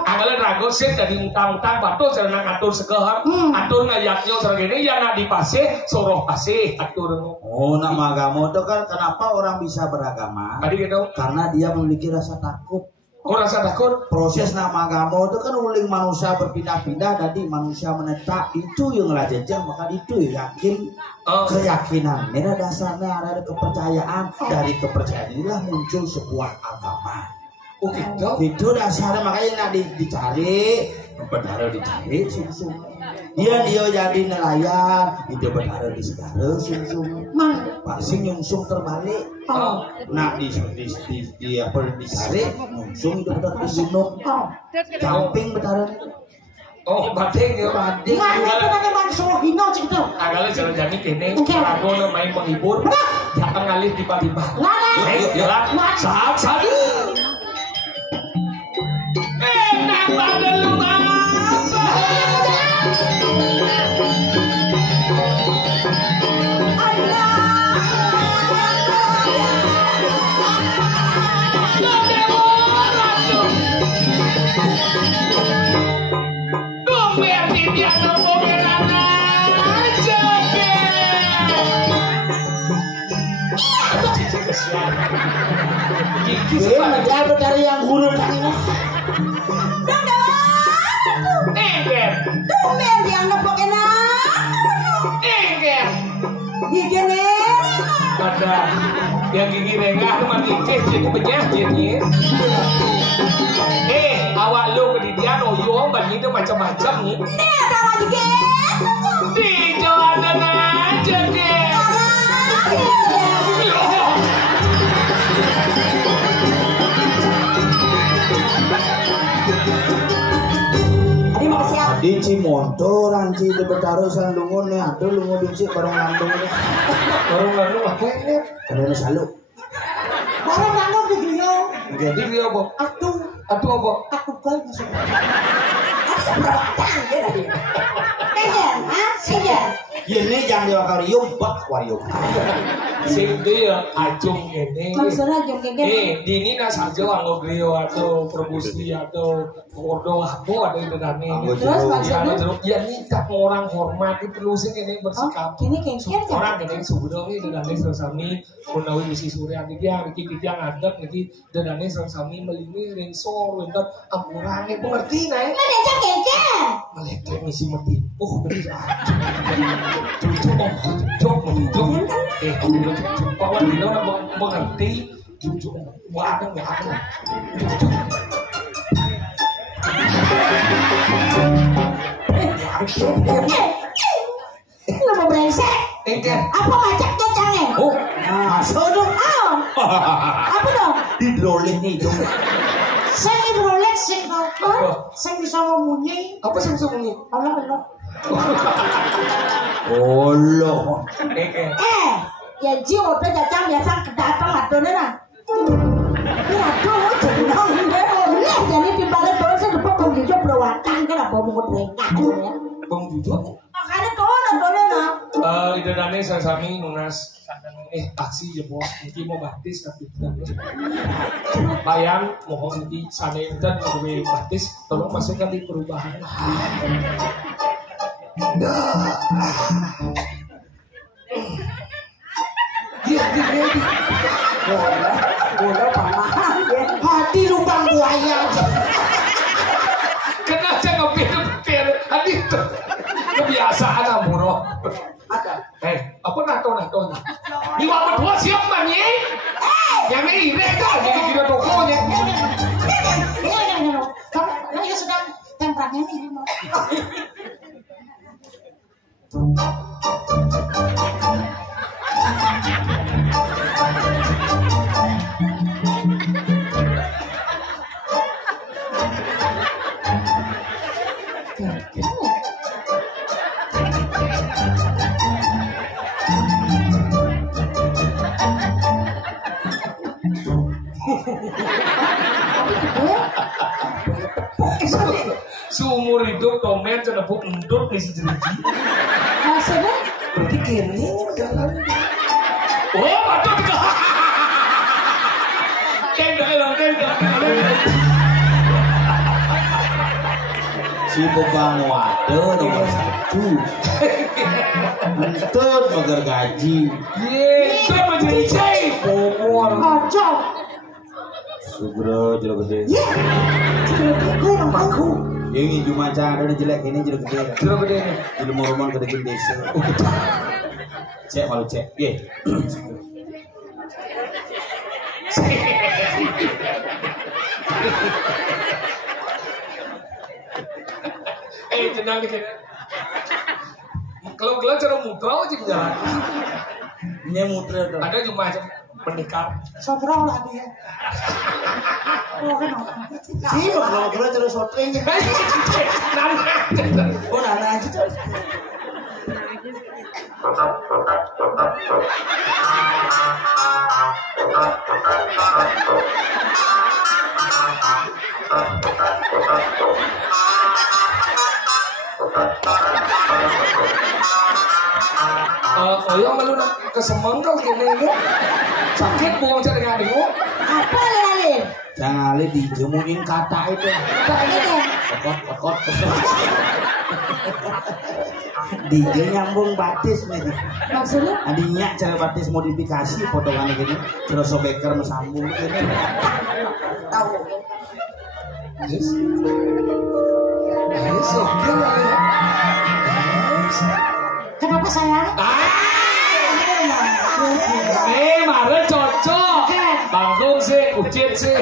Anggalan rago sih dari utang-utang batu serana atur segala atur ngayaknya seragini yang nak dipasih suruh pasih atur. Oh, nama agama itu kan kenapa orang bisa beragama? Tadi gitu. Karena dia memiliki rasa takut. Oh rasa takut. Proses nama agama itu kan uling manusia berpindah-pindah, jadi manusia menetap itu yang ngelajenjang, maka itu yakin. Keyakinan ini dasarnya ada kepercayaan, dari kepercayaan inilah muncul sebuah agama. Oh gitu. Itu dasarnya, makanya nak dicari berdarah dicari sungsung. Dia jadi nelayan, dia berdarah di segara sungsung. Pasing nyungsung terbalik. Nak di apa dicari nyungsung itu berdarah di gunung. Camping berdarah. Oh badeng ya badeng. Mana itu nanti manusia hino cik itu. Agaknya jalan-jalan kene, rago main menghibur, jangan ngalih tiba-tiba. Ayo jalan, saat. Enak pada lu Dia berdarah yang gurun ini. Tumben yang nepok enak. Gigi ada yang gigi rengah mati itu penyakitnya. Awak lu kedidian oyo bagi itu macam-macam nih. Ini ada lagi gitu. Di jalanan aja deh. Di Cimonto, ranci di Betaro, Sandungun nih, ada lu mau dici bareng landung nih. Bareng landung apa ini? Ada salu. Barang langgung di dia. Jadi dia apa? Atuh apa? atuh kau masuk. Perawatan dia tadi. Kenjen, ah, kenjen. Ini yang di akuarium, bak akuarium. Sing dia ajung kene. Maksudnya jom kene. Dini na saja anggo griyo atau promosi atau ordo apa ada di dalamnya. Terus maksudnya? Ya ini tak orang hormat perlu sih kene bersikap. Kini kengker kan? Orang kene sudah nih dadane sami menawi misi surya dia iki dia ngadep iki dadane sami melini rensor wentot amurane pengerti nae. Mana aja kengker? Malaikat misi mati. Oh bener. Cucuk Pak Wan Dino mengerti cucuk buat Lu mau brengsek? Apa macam cacangnya? Oh, masuk dong. Apa dong? Hidrolik nih dong. Saya hidrolik sih kok. Saya bisa ngomongnya. Apa sih bunyi? Allah. Olo. Ya jiwa udah cacang biasa kedatang adonnya nah. Waduh, jenong oleh jadi timbangnya terus saya lupa bang Jujo berawatan kan apa mau mereka ya. Bang Jujo? Makanya adonnya nah. Ide dane sami nunas aksi ya bos, mungkin mau baptis tapi bayang mohon mungkin sana dan mau baptis tolong masukkan di perubahan. Dia Bola pamahan ya. Hati lubang buaya. kena aja ngepir adik kebiasaan amuro. Ada. Apa nato? Di waktu dua siap manyi? Yang ini ire jadi kira tokonya. Kamu ya sedang temprannya nih. Seumur hidup tomen cenepuk endut misi jeriji. Maksudnya? Berarti kene jalan. Oh, aduh. Kendang. Si Bogang Wado nomor 1. Entut mager gaji. Saya menjadi pomor. Kacau. Sugro jero gede. Ya. Bangku. Yang cuma cara ada jelek ini jero gede. Jero gede. Jadi mau rumah gede desa. Cek malu cek. Ye. Jenang gitu. Kalau cara mutra aja jalan. Ini muter tuh. Ada cuma macam pendekar. Sobrang lah dia. Si Bogang Wado terus shooting. Oh nana aja tuh. Yang malu nak kesemenggal kene ya. Sakit buang cari ngadimu. Apa lali? Jangan ali dijemuin kata itu. Kokot. DJ nyambung batis nih. Maksudnya? Adinya cara batis modifikasi potongan gini. Terus sobeker mesambung gini. Tahu. Yes, oke lah ya. Kenapa sayang? Mare cocok. Bangkung sih, ucit sih.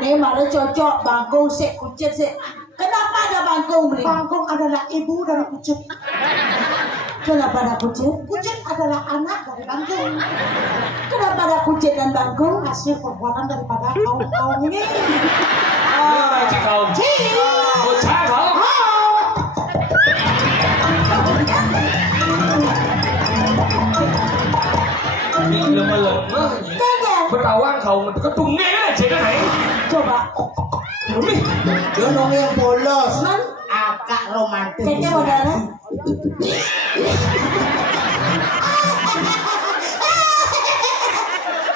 Nih malah cocok bangkung sih, kucit sih. Kenapa ada bangkung beli? Bangkong adalah ibu dari kucing. Kenapa ada kucit? Kucing adalah anak dari bangkong. Kenapa ada kucit dan bangkung? Hasil perbuatan daripada kaum ini. Cik kau. Bocah kau. Ini lemah-lemah. Bertawang kau, ketungnya aja kan? Coba. Yo nong yang polos. Man, Akak romantis. ceknya modalnya.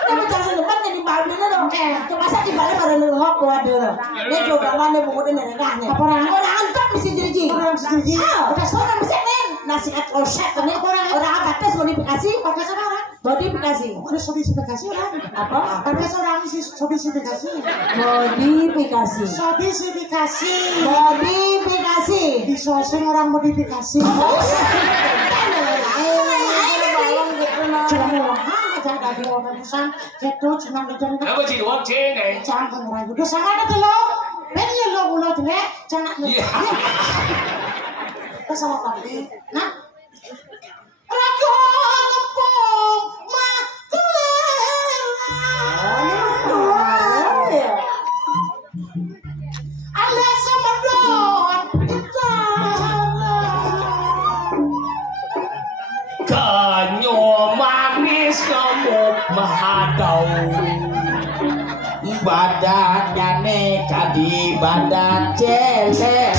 Kamu jangan depan kan di bawah dulu dong. Coba saya di bawah baru nengok buat dulu. Ini juga mana bungkutin dari kahnya. Orang antok mesti jadi. Orang jadi. Udah seorang mesti men. Nasihat resep ini orang apa tes modifikasi pakai sekarang. Modifikasi. Udah sofistikasi orang. Apa? Pakai seorang sih sofistikasi. Modifikasi. Sofistikasi. Modifikasi. Di soseng orang modifikasi. Jangan ada orang pesan, gitu, jangan ada Apa sih wong cene? jangan orang udah sangat ada telur, beri lo ulo tuh jangan Iya. Kesalahan tadi, nah, ragu lempung makulela, ale semedon, Kanyo manis ngemuk mahadau. Badannya kadi badan celek.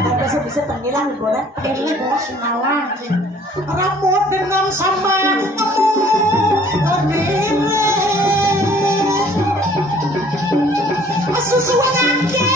Bapak bisa tenggelam boleh. ini bos malang, rambut dengan sama kamu, susu anaknya.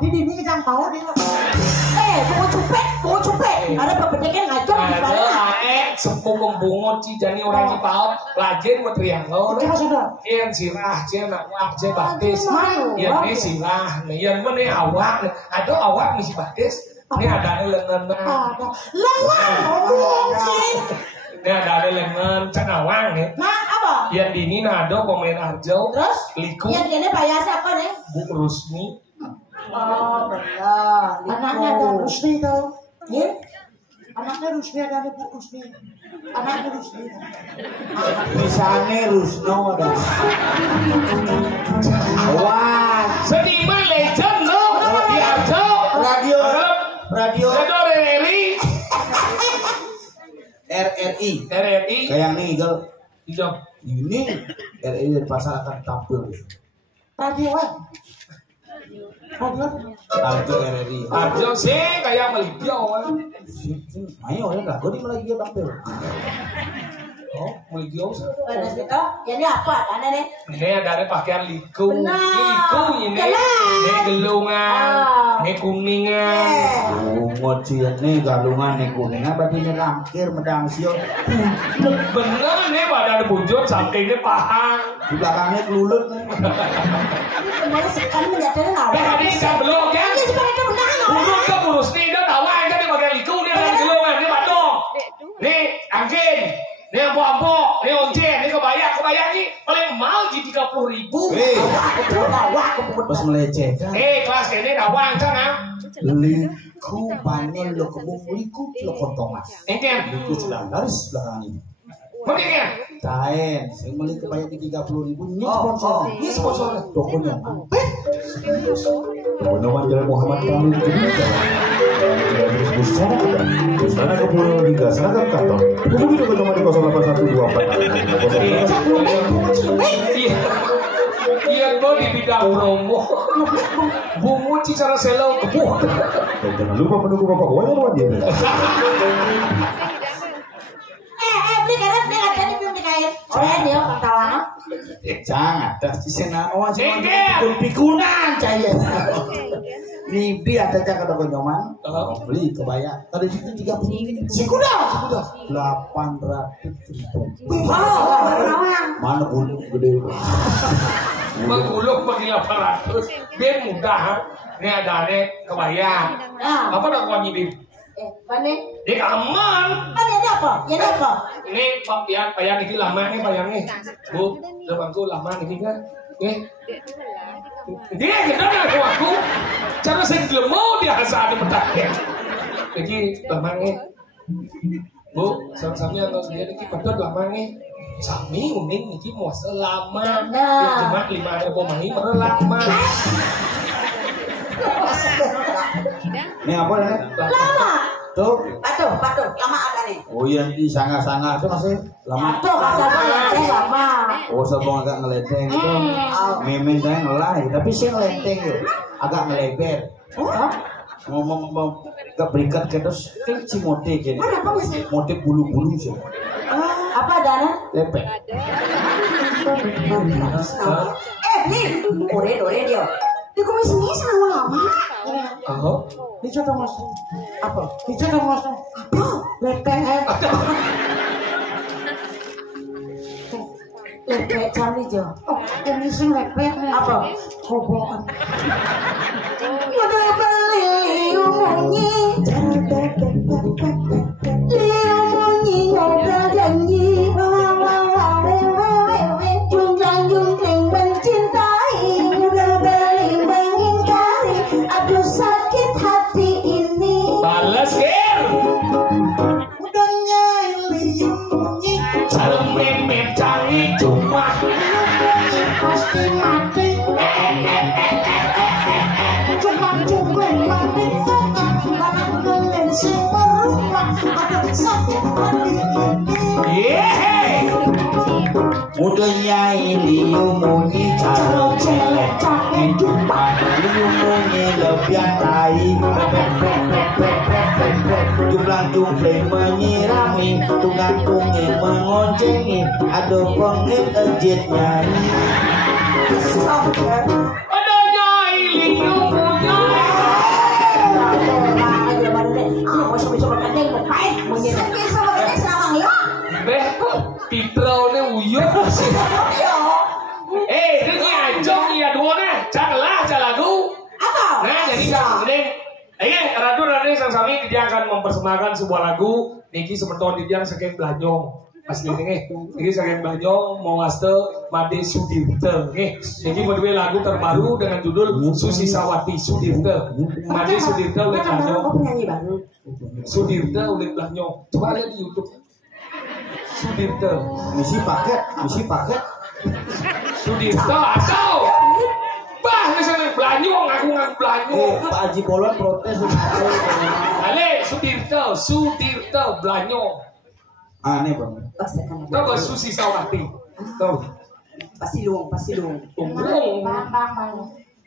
Jadi ini jangan tahu dia. Mau cupet. Ada pepedeknya ngacok di balik. Sepuh membungut ci jani orang Cipaut lajin buat triangle. Coba sudah. Yang sirah cie nak wak cie batis. Mana? Yang ini sirah, yang mana awak, ada awak misi batis. Ini ada lengan. Ada lengan ngomong sih. Ini ada lengan cenawang nih. Nah apa? Yang dini nado pemain arjo. Terus? Liku. Yang dia bayar siapa nih? Bu Rusmi. Oh benar. Anaknya ada Rusdi tau. Ya? Anaknya Rusdi ada Bu Rusdi. Anaknya Rusdi. Misalnya Rusno ada. Wah, Seniman legend no. Di arjo. radio Radio RRI. RRI. RRI. Kayak nih, Gel. Hijau. Ini RRI dari pasar akan tampil. Radio Radio Tampil RRI. Arjo sih kayak melipiau. Ayo, ya nggak? Gue di lagi tampil. Oh, melipiau sih. Benar gitu. Jadi apa? Karena nih. Ini ada pakaian liku. Benar. Ini liku ini. Ini gelungan. Ini kuningan. Ngocin nih galungan nih kuningan, berarti ini langkir medang siot. Bener nih badan bujur sampingnya pahang. Di belakangnya kelulut nih. Kemarin sekali melihatnya nawa. Tadi kan belum ya. Ini sebagai kemenangan. Burung ke burus nih dia tawa aja nih pakai liku dia ada gelungan nih batok. Nih angkin. Nih ampo-ampo, nih oncen, nih kebaya nih paling mahal jadi 30.000. Pas melecehkan. Kelas ini dawang kan? Liku panen lo kebun liku lo kontongas. Engken. Liku sedang laris belakangan ini. Mendingan. Kain, saya beli kebaya di 30.000. Ini sponsor. Ini sponsor. Tokonya. Nama Jalan Muhammad Kamil Judika Jalan Busana ada Busana Kepulauan Liga Seragam Kantor Hubungi dengan nomor di 08124 Iya. Iya gue di bidang promo. Bungut secara selo kebuh. Dan jangan lupa menunggu Bapak Wayan Wadi Beli karet, beli karet, belum dikain. Oleh dia pertawana. Jangan, dah senan awan Engken. pikunan caya. Libi ada cak ada konyoman. Beli kebaya. Tadi situ 30. Sikuda. 800.000. Mana bulu gede. Menggulung pergi 800. Biar mudah. Ini ada kebaya. Nah, Apa nak kau nyibir? mana? Dia aman. Kan ini apa? Ini apa? Ini pak payang ini lama nih payang nih. Bu, depanku lama ini kan. Dia kita nak aku. Cara saya belum mau dia asal ada petaknya. Jadi lama nih. Bu, sama-sama yang dia ini pedot lama nih. Sami uning niki mau selama. Nah. Cuma 5 pemain baru lama. Ini apa ya? Lama. Tuh. Patuh, lama ada nih. Oh iya di sanga-sanga itu masih lama. Tuh kasar lama. Oh sebelum agak ngeledeng itu. Memang saya ngelai, tapi sih ngeledeng yo. Agak ngeleber. Ngomong keberikat ke terus kan cimote gini. Apa sih? Motif bulu-bulu sih. Apa Dana? Lepek. Beli. Ore dia. Di kumis ini sama lama. Oh, Dicoba mas. Apa? Dicoba mas. Apa? Lepek. Lepek cari jo. Oh, ini sih lepek nih. Apa? Kobokan. Udah beli umunyi. Umunyi ngobrol janji. Junjang mencintai. Udah beli mengingkari. Aduh sakit hati ini. balas Ger. Udah nyali umunyi. Calem memet canggih cuma. Pasti mati. Cuma mati. Barang kalian semerupa. Ada sakit hati ini. Yeay. Mudanya ini umunyi calo celek canggih cuma umunyi lebih tai jumlah menyirami tungan-tungi mengoncengi aduh pengit ejit nyanyi Aduh nyai liungnya. Beh, pitrone uyuh sih. Ini anjong ya duanya. Janganlah lagu. Apa? Nah, jadi gede. Radu sang sami dia akan mempersembahkan sebuah lagu. Niki semeton dia saking Blanyong. Asli niki saking Blanyong mau ngaste Made Sudirte. Niki berdua lagu terbaru dengan judul Susi Sawati Sudirte. Made Sudirte ulit Blanyong. Penyanyi baru. Sudirte ulit Blanyong. Coba lihat di YouTube. Sudirte. misi paket Sudirte atau bah misalnya Blanyong aku ngaku Blanyong. Pak Haji Polwan protes Ale Sudirte Blanyong. aneh bang Tahu gak Susi Sawati? Tahu. Pasti luang. Unggul.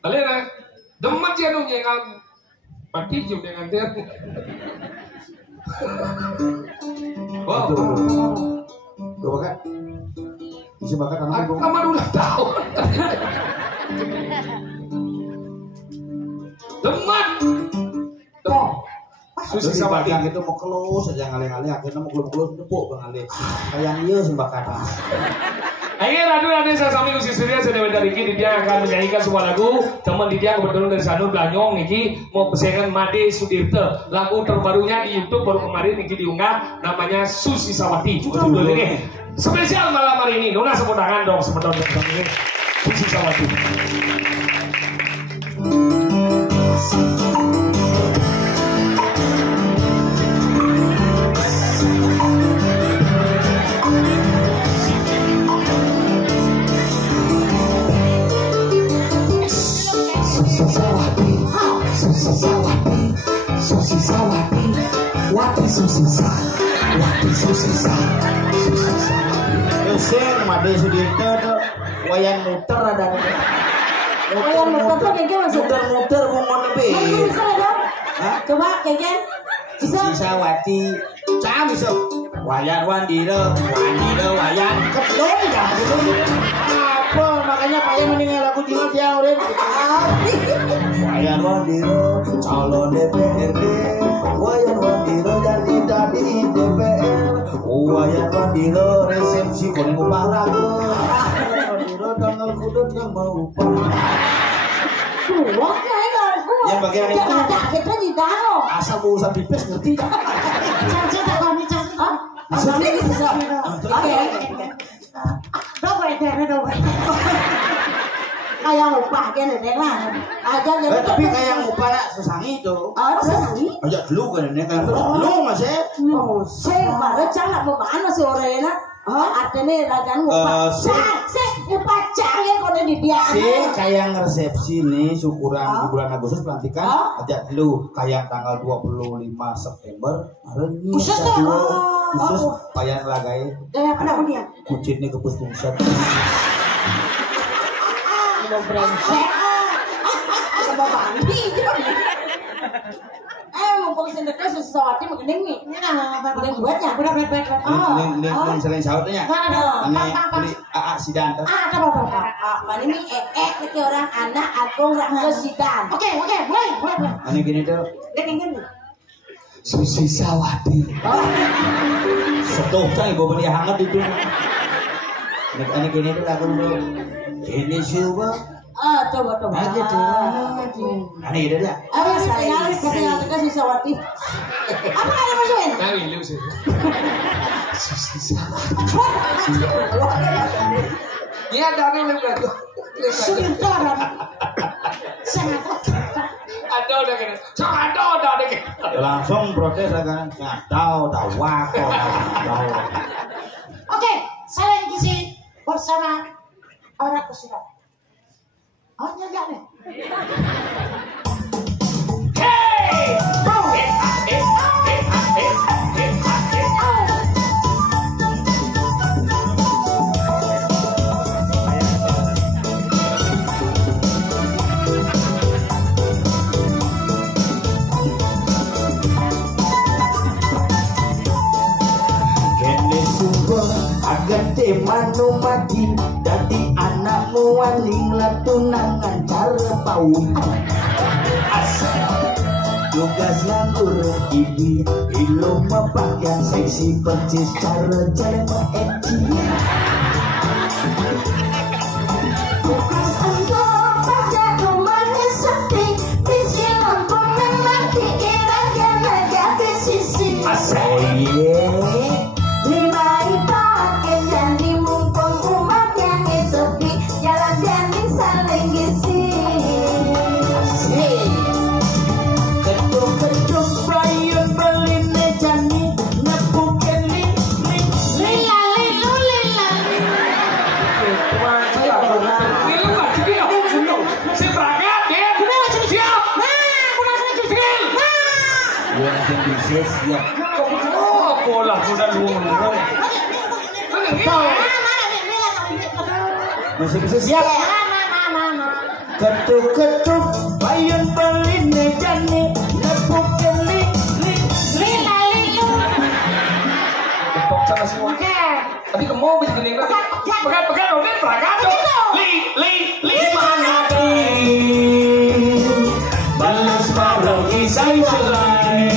Ale na demat ya dong yang mati juga dengan dia. Wow. tuh pakai misi paket anak gue Lama udah tahu. Demat. Susi Susi Sawati. Sawati itu mau kelus aja ngalih-ngalih akhirnya mau kelus tepuk ngalih kayak iya sembah kata Ayo radu sesami Usi Surya sedang dari kini dia akan menyanyikan sebuah lagu teman dia kebetulan dari Sanur Blanyong niki mau pesengan Made Sudirte lagu terbarunya di YouTube baru kemarin niki diunggah namanya Susi Sawati judul ini spesial malam hari ini dona sepuluh tangan dong sebentar ini Susi Sawati. Sing Made Sudirte tuh wayan muter ada Wayan muter tuh kayak gimana maksudnya? muter ngomong lebih Bisa dong? Hah? Coba kayak bisa? Susi Sawati cam bisa wayan wandira wayan kedong dah apa makanya Pak meninggal lagu jingle dia urip wayan wandira calon DPRD wayan wandira jadi DPR wayan wandira resepsi koning upara wandira tanggal kudut yang mau Wah, yang bagian itu kita di tahu. asal urusan pipes ngerti tak? Caca tak kami caca. Bisa. Oke. Doa itu. kayak ngupah kene nek lah. Aja jadi. Tapi kayak ngupah lah sesangi itu. Oh, sesangi. Aja dulu kan nek kan dulu Mas. Saya bare jangan mau mana sore na. Artinya ragan ngupah. Saya ngupah jangan kalau dibiarkan. Si kayak resepsi nih syukuran di bulan Agustus pelantikan aja dulu kayak tanggal 25 September khusus tuh. Khusus kayak lagai. Kenapa dia? Kucing nih kepus pusat. Mau brengsek. Mau mandi. Mumpung sedekah sesuatu mengening nih. Mengening buatnya. Neng selain sautnya. Ini beli AA Sidan. Apa ini itu orang anak agung Rangga Sidan. Oke, mulai. Ini gini tuh. Gini. Susi Sawati. Setuh kan ibu beli hangat itu. Ini gini tuh lagu tuh. Ini coba. Coba. Aja tuh. Ini ide dia. Saya Susi Sawati. Apa kalian masukin? Nari lu sih. Susi Sawati. Iya dari lu lagu. Sudah. Sangat. Ada udah gini. Ada udah gini. Langsung protes kan. Tahu wako. Oke, saya isi bersama orang kusirat. Oh, nyajak nih. Hey! Kene sumber agate manu mati dadi anakmu waling latunangan cara paun tugas nganggur ibi ilo mapakyan seksi percis cara jalan eki Bukas untuk pada rumahnya sepi Bisi lampu memati iranya naga sisi asaye Limai pakai jadi mumpung umat yang sepi Jalan jadi saling gisi ketuk Brian beline jani nepuken Lila lilu lila Ini lu nggak jadi ya? Si berangkat ya? Siap. ya sing bisnis ya Oh, bola sudah luang. masih bisa siap ketuk Brian beline jani nepuken Lila lilu Tepok sana semua. Tapi kamu mau begini lagi? Pegang dong, ini berangkat dong. Li mana? balas baru kisah selai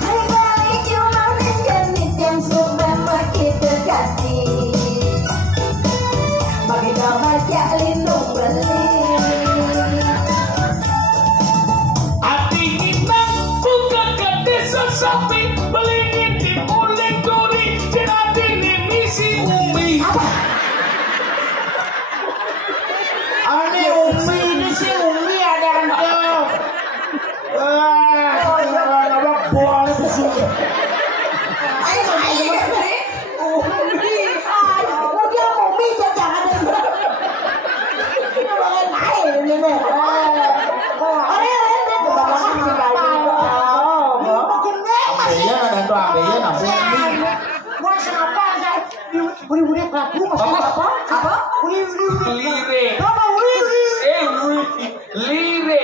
Hai balik cuma menjadi yang sudah makin dekati Bagi gambar jak lindung beli Hati kita bukan gede sesapi, belingin di uling duri, jadi ini misi umi. Ane umi ini si umi ada rendang. Apa buang itu sih? Ayo Umi Ayo dia Umi jangan Ini boleh naik ini Ambenya ada tuh ambenya namanya umi. Gua siapa aja Buri-buri pelaku maksudnya apa? Apa? Lire. Apa uri? Lire.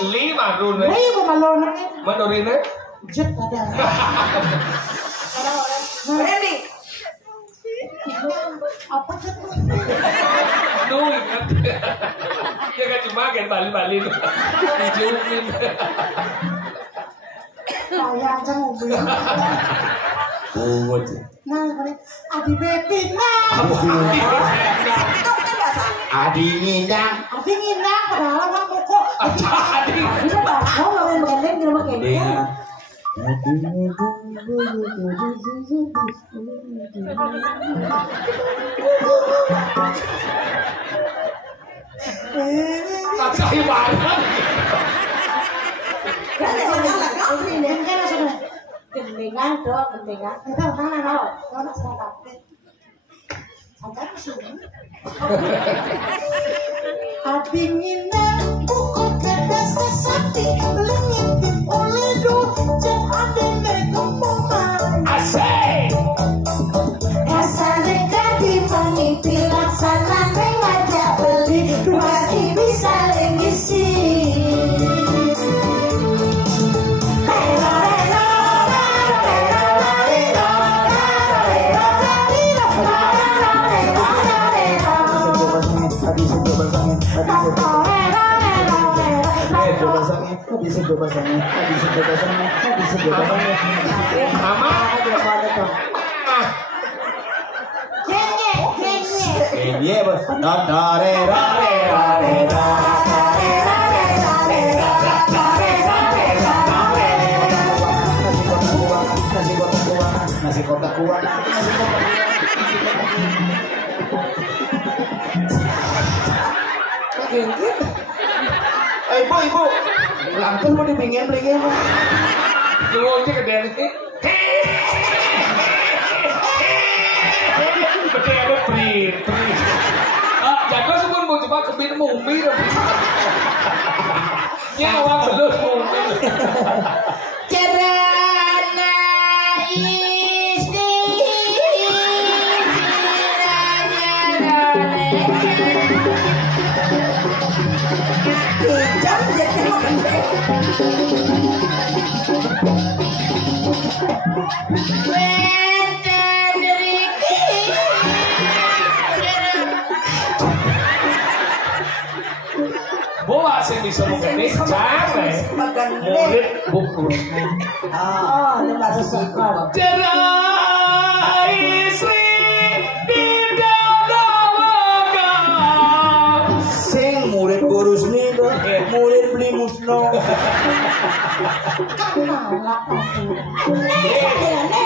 Lima rune. Gue malon Manurine. jet ada. Randy. Apa jet? Nuh, dia kan cuma kan balik-balik. Dijumin. Saya aja mobil. Pungut. Nah, adi baby nah. Adi ngindang. Adi ngindang padahal orang kok. Adi. Ini padahal orang gandeng di rumah kayak Dengan Kacau ibadah. Gendingan dok, gendingan. Itu mana dok? Mana saya kafe? Ada di sini. Adingina pukul kertas sesapi, lengit oleh dojen ada nekomong. Asik. Rasa dekat di penipi laksana ngajak beli, pasti bisa lengisi. Nasi kotak kuah. Ibu, langsung mau dipingin. Lu aja kedean ini. Betul ada print. Jago sebelum mau coba kebin mumi dong. Nyawa belum mumi. Cerana istri Jam jadi mau pendek. Boa sih bisa mengetik jangan. Murid buku. Oh, lu masih suka. Cerai istri di dalam Sing murid guru seni tuh, murid beli musno.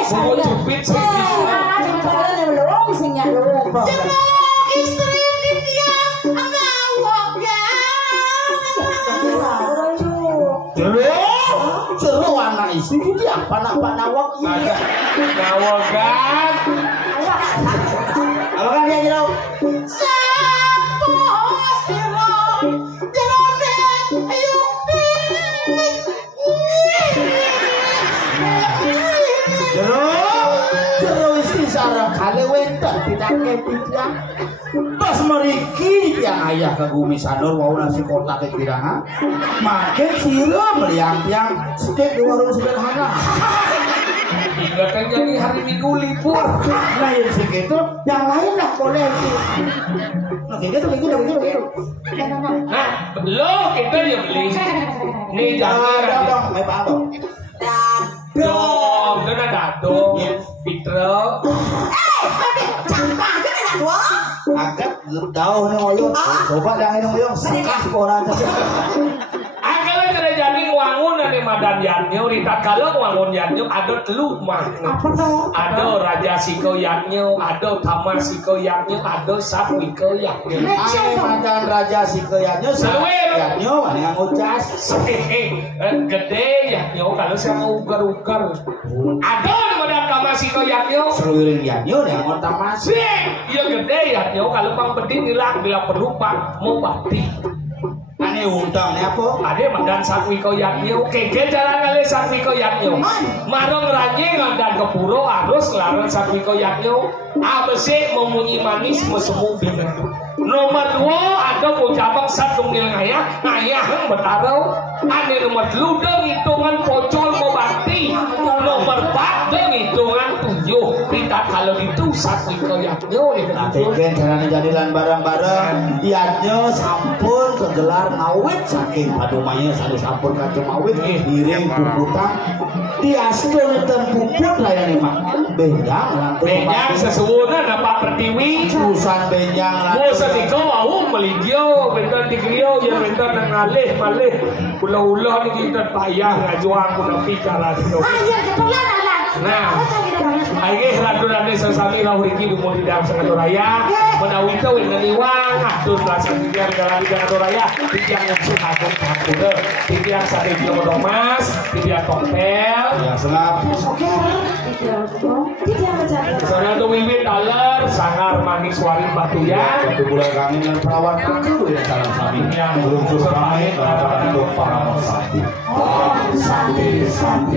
Buku jepit sih. istri dia Jero anak istri iki apa nak nawak iki? Nawagan. Apa kan dia jero? Jero istri sareng kale wentek ditake pijang. Pas meriki yang ayah ke Gumi Sanur wau nasi kotak ke kirangan. Makin siram liang-liang steak di warung sederhana. Hingga kan jadi hari Minggu libur. Nah yang segitu, yang lain lah boleh. Nah gitu. Nah, lo kita yang beli. Nih jangan Dong, may paano? dong, dan ada dong. Fitro. Agak daw ng oyong. Coba lang ng oyong. Sakah ko na. Angkala kada jadi wangun ane madan yanyo, rita kalau wangun yanyo ada telu mah. Ada raja siko yanyo, ada tama siko yanyo, ada sapwiko yanyo. Ay, mandan raja si kayanyo. Yanyo, ano yang ucas? Gede yanyo kalau saya mau ugar-ugar. Ada madan tama siko yanyo. Seluruh yanyo yang mau tamas. Iya gede yanyo kalau bang bedin hilang bila penumpang mau bati. Ane undang ni apa? Ade madan sakwiko yaknyo, keke jalan kali sakwiko yaknyo. Marong ranyi ngandan kepuro harus kelaran sakwiko yaknyo. Abese memunyi manis mesemu bina. Nomor 2 ada pojabang satu ngil ngayah betarau. Ane nomor 3 deng hitungan pocol mobati. Nomor 4 deng hitungan 7 rita kalau ditusat nih koyaknya nih Teken caranya jadilan bareng-bareng dianya sampun kegelar ngawit saking padumanya sanu sampun kacung ngawit iring puputan diastun dan puput layani mak benjang lantung benjang sesuwuna Pak Pertiwi urusan benjang lantung bosan iko mau meligio bentar dikrio ya bentar ngalih malih ulah-ulah nih kita payah ngajuang kuna bicara itu nah ayo radu-radu sesami lau riki dumul di dalam sengaja raya menawi itu yang ngeliwang atur belasan tiga dalam tiga raya tiga yang suka atur tiga sate dia modomas tiga koktel yang senap soalnya tuh wiwit daler sangar manis waring batu ya Satu bulan kami dan perawan aku ya salam sami. Belum suruh pamit para untuk para mosati. santi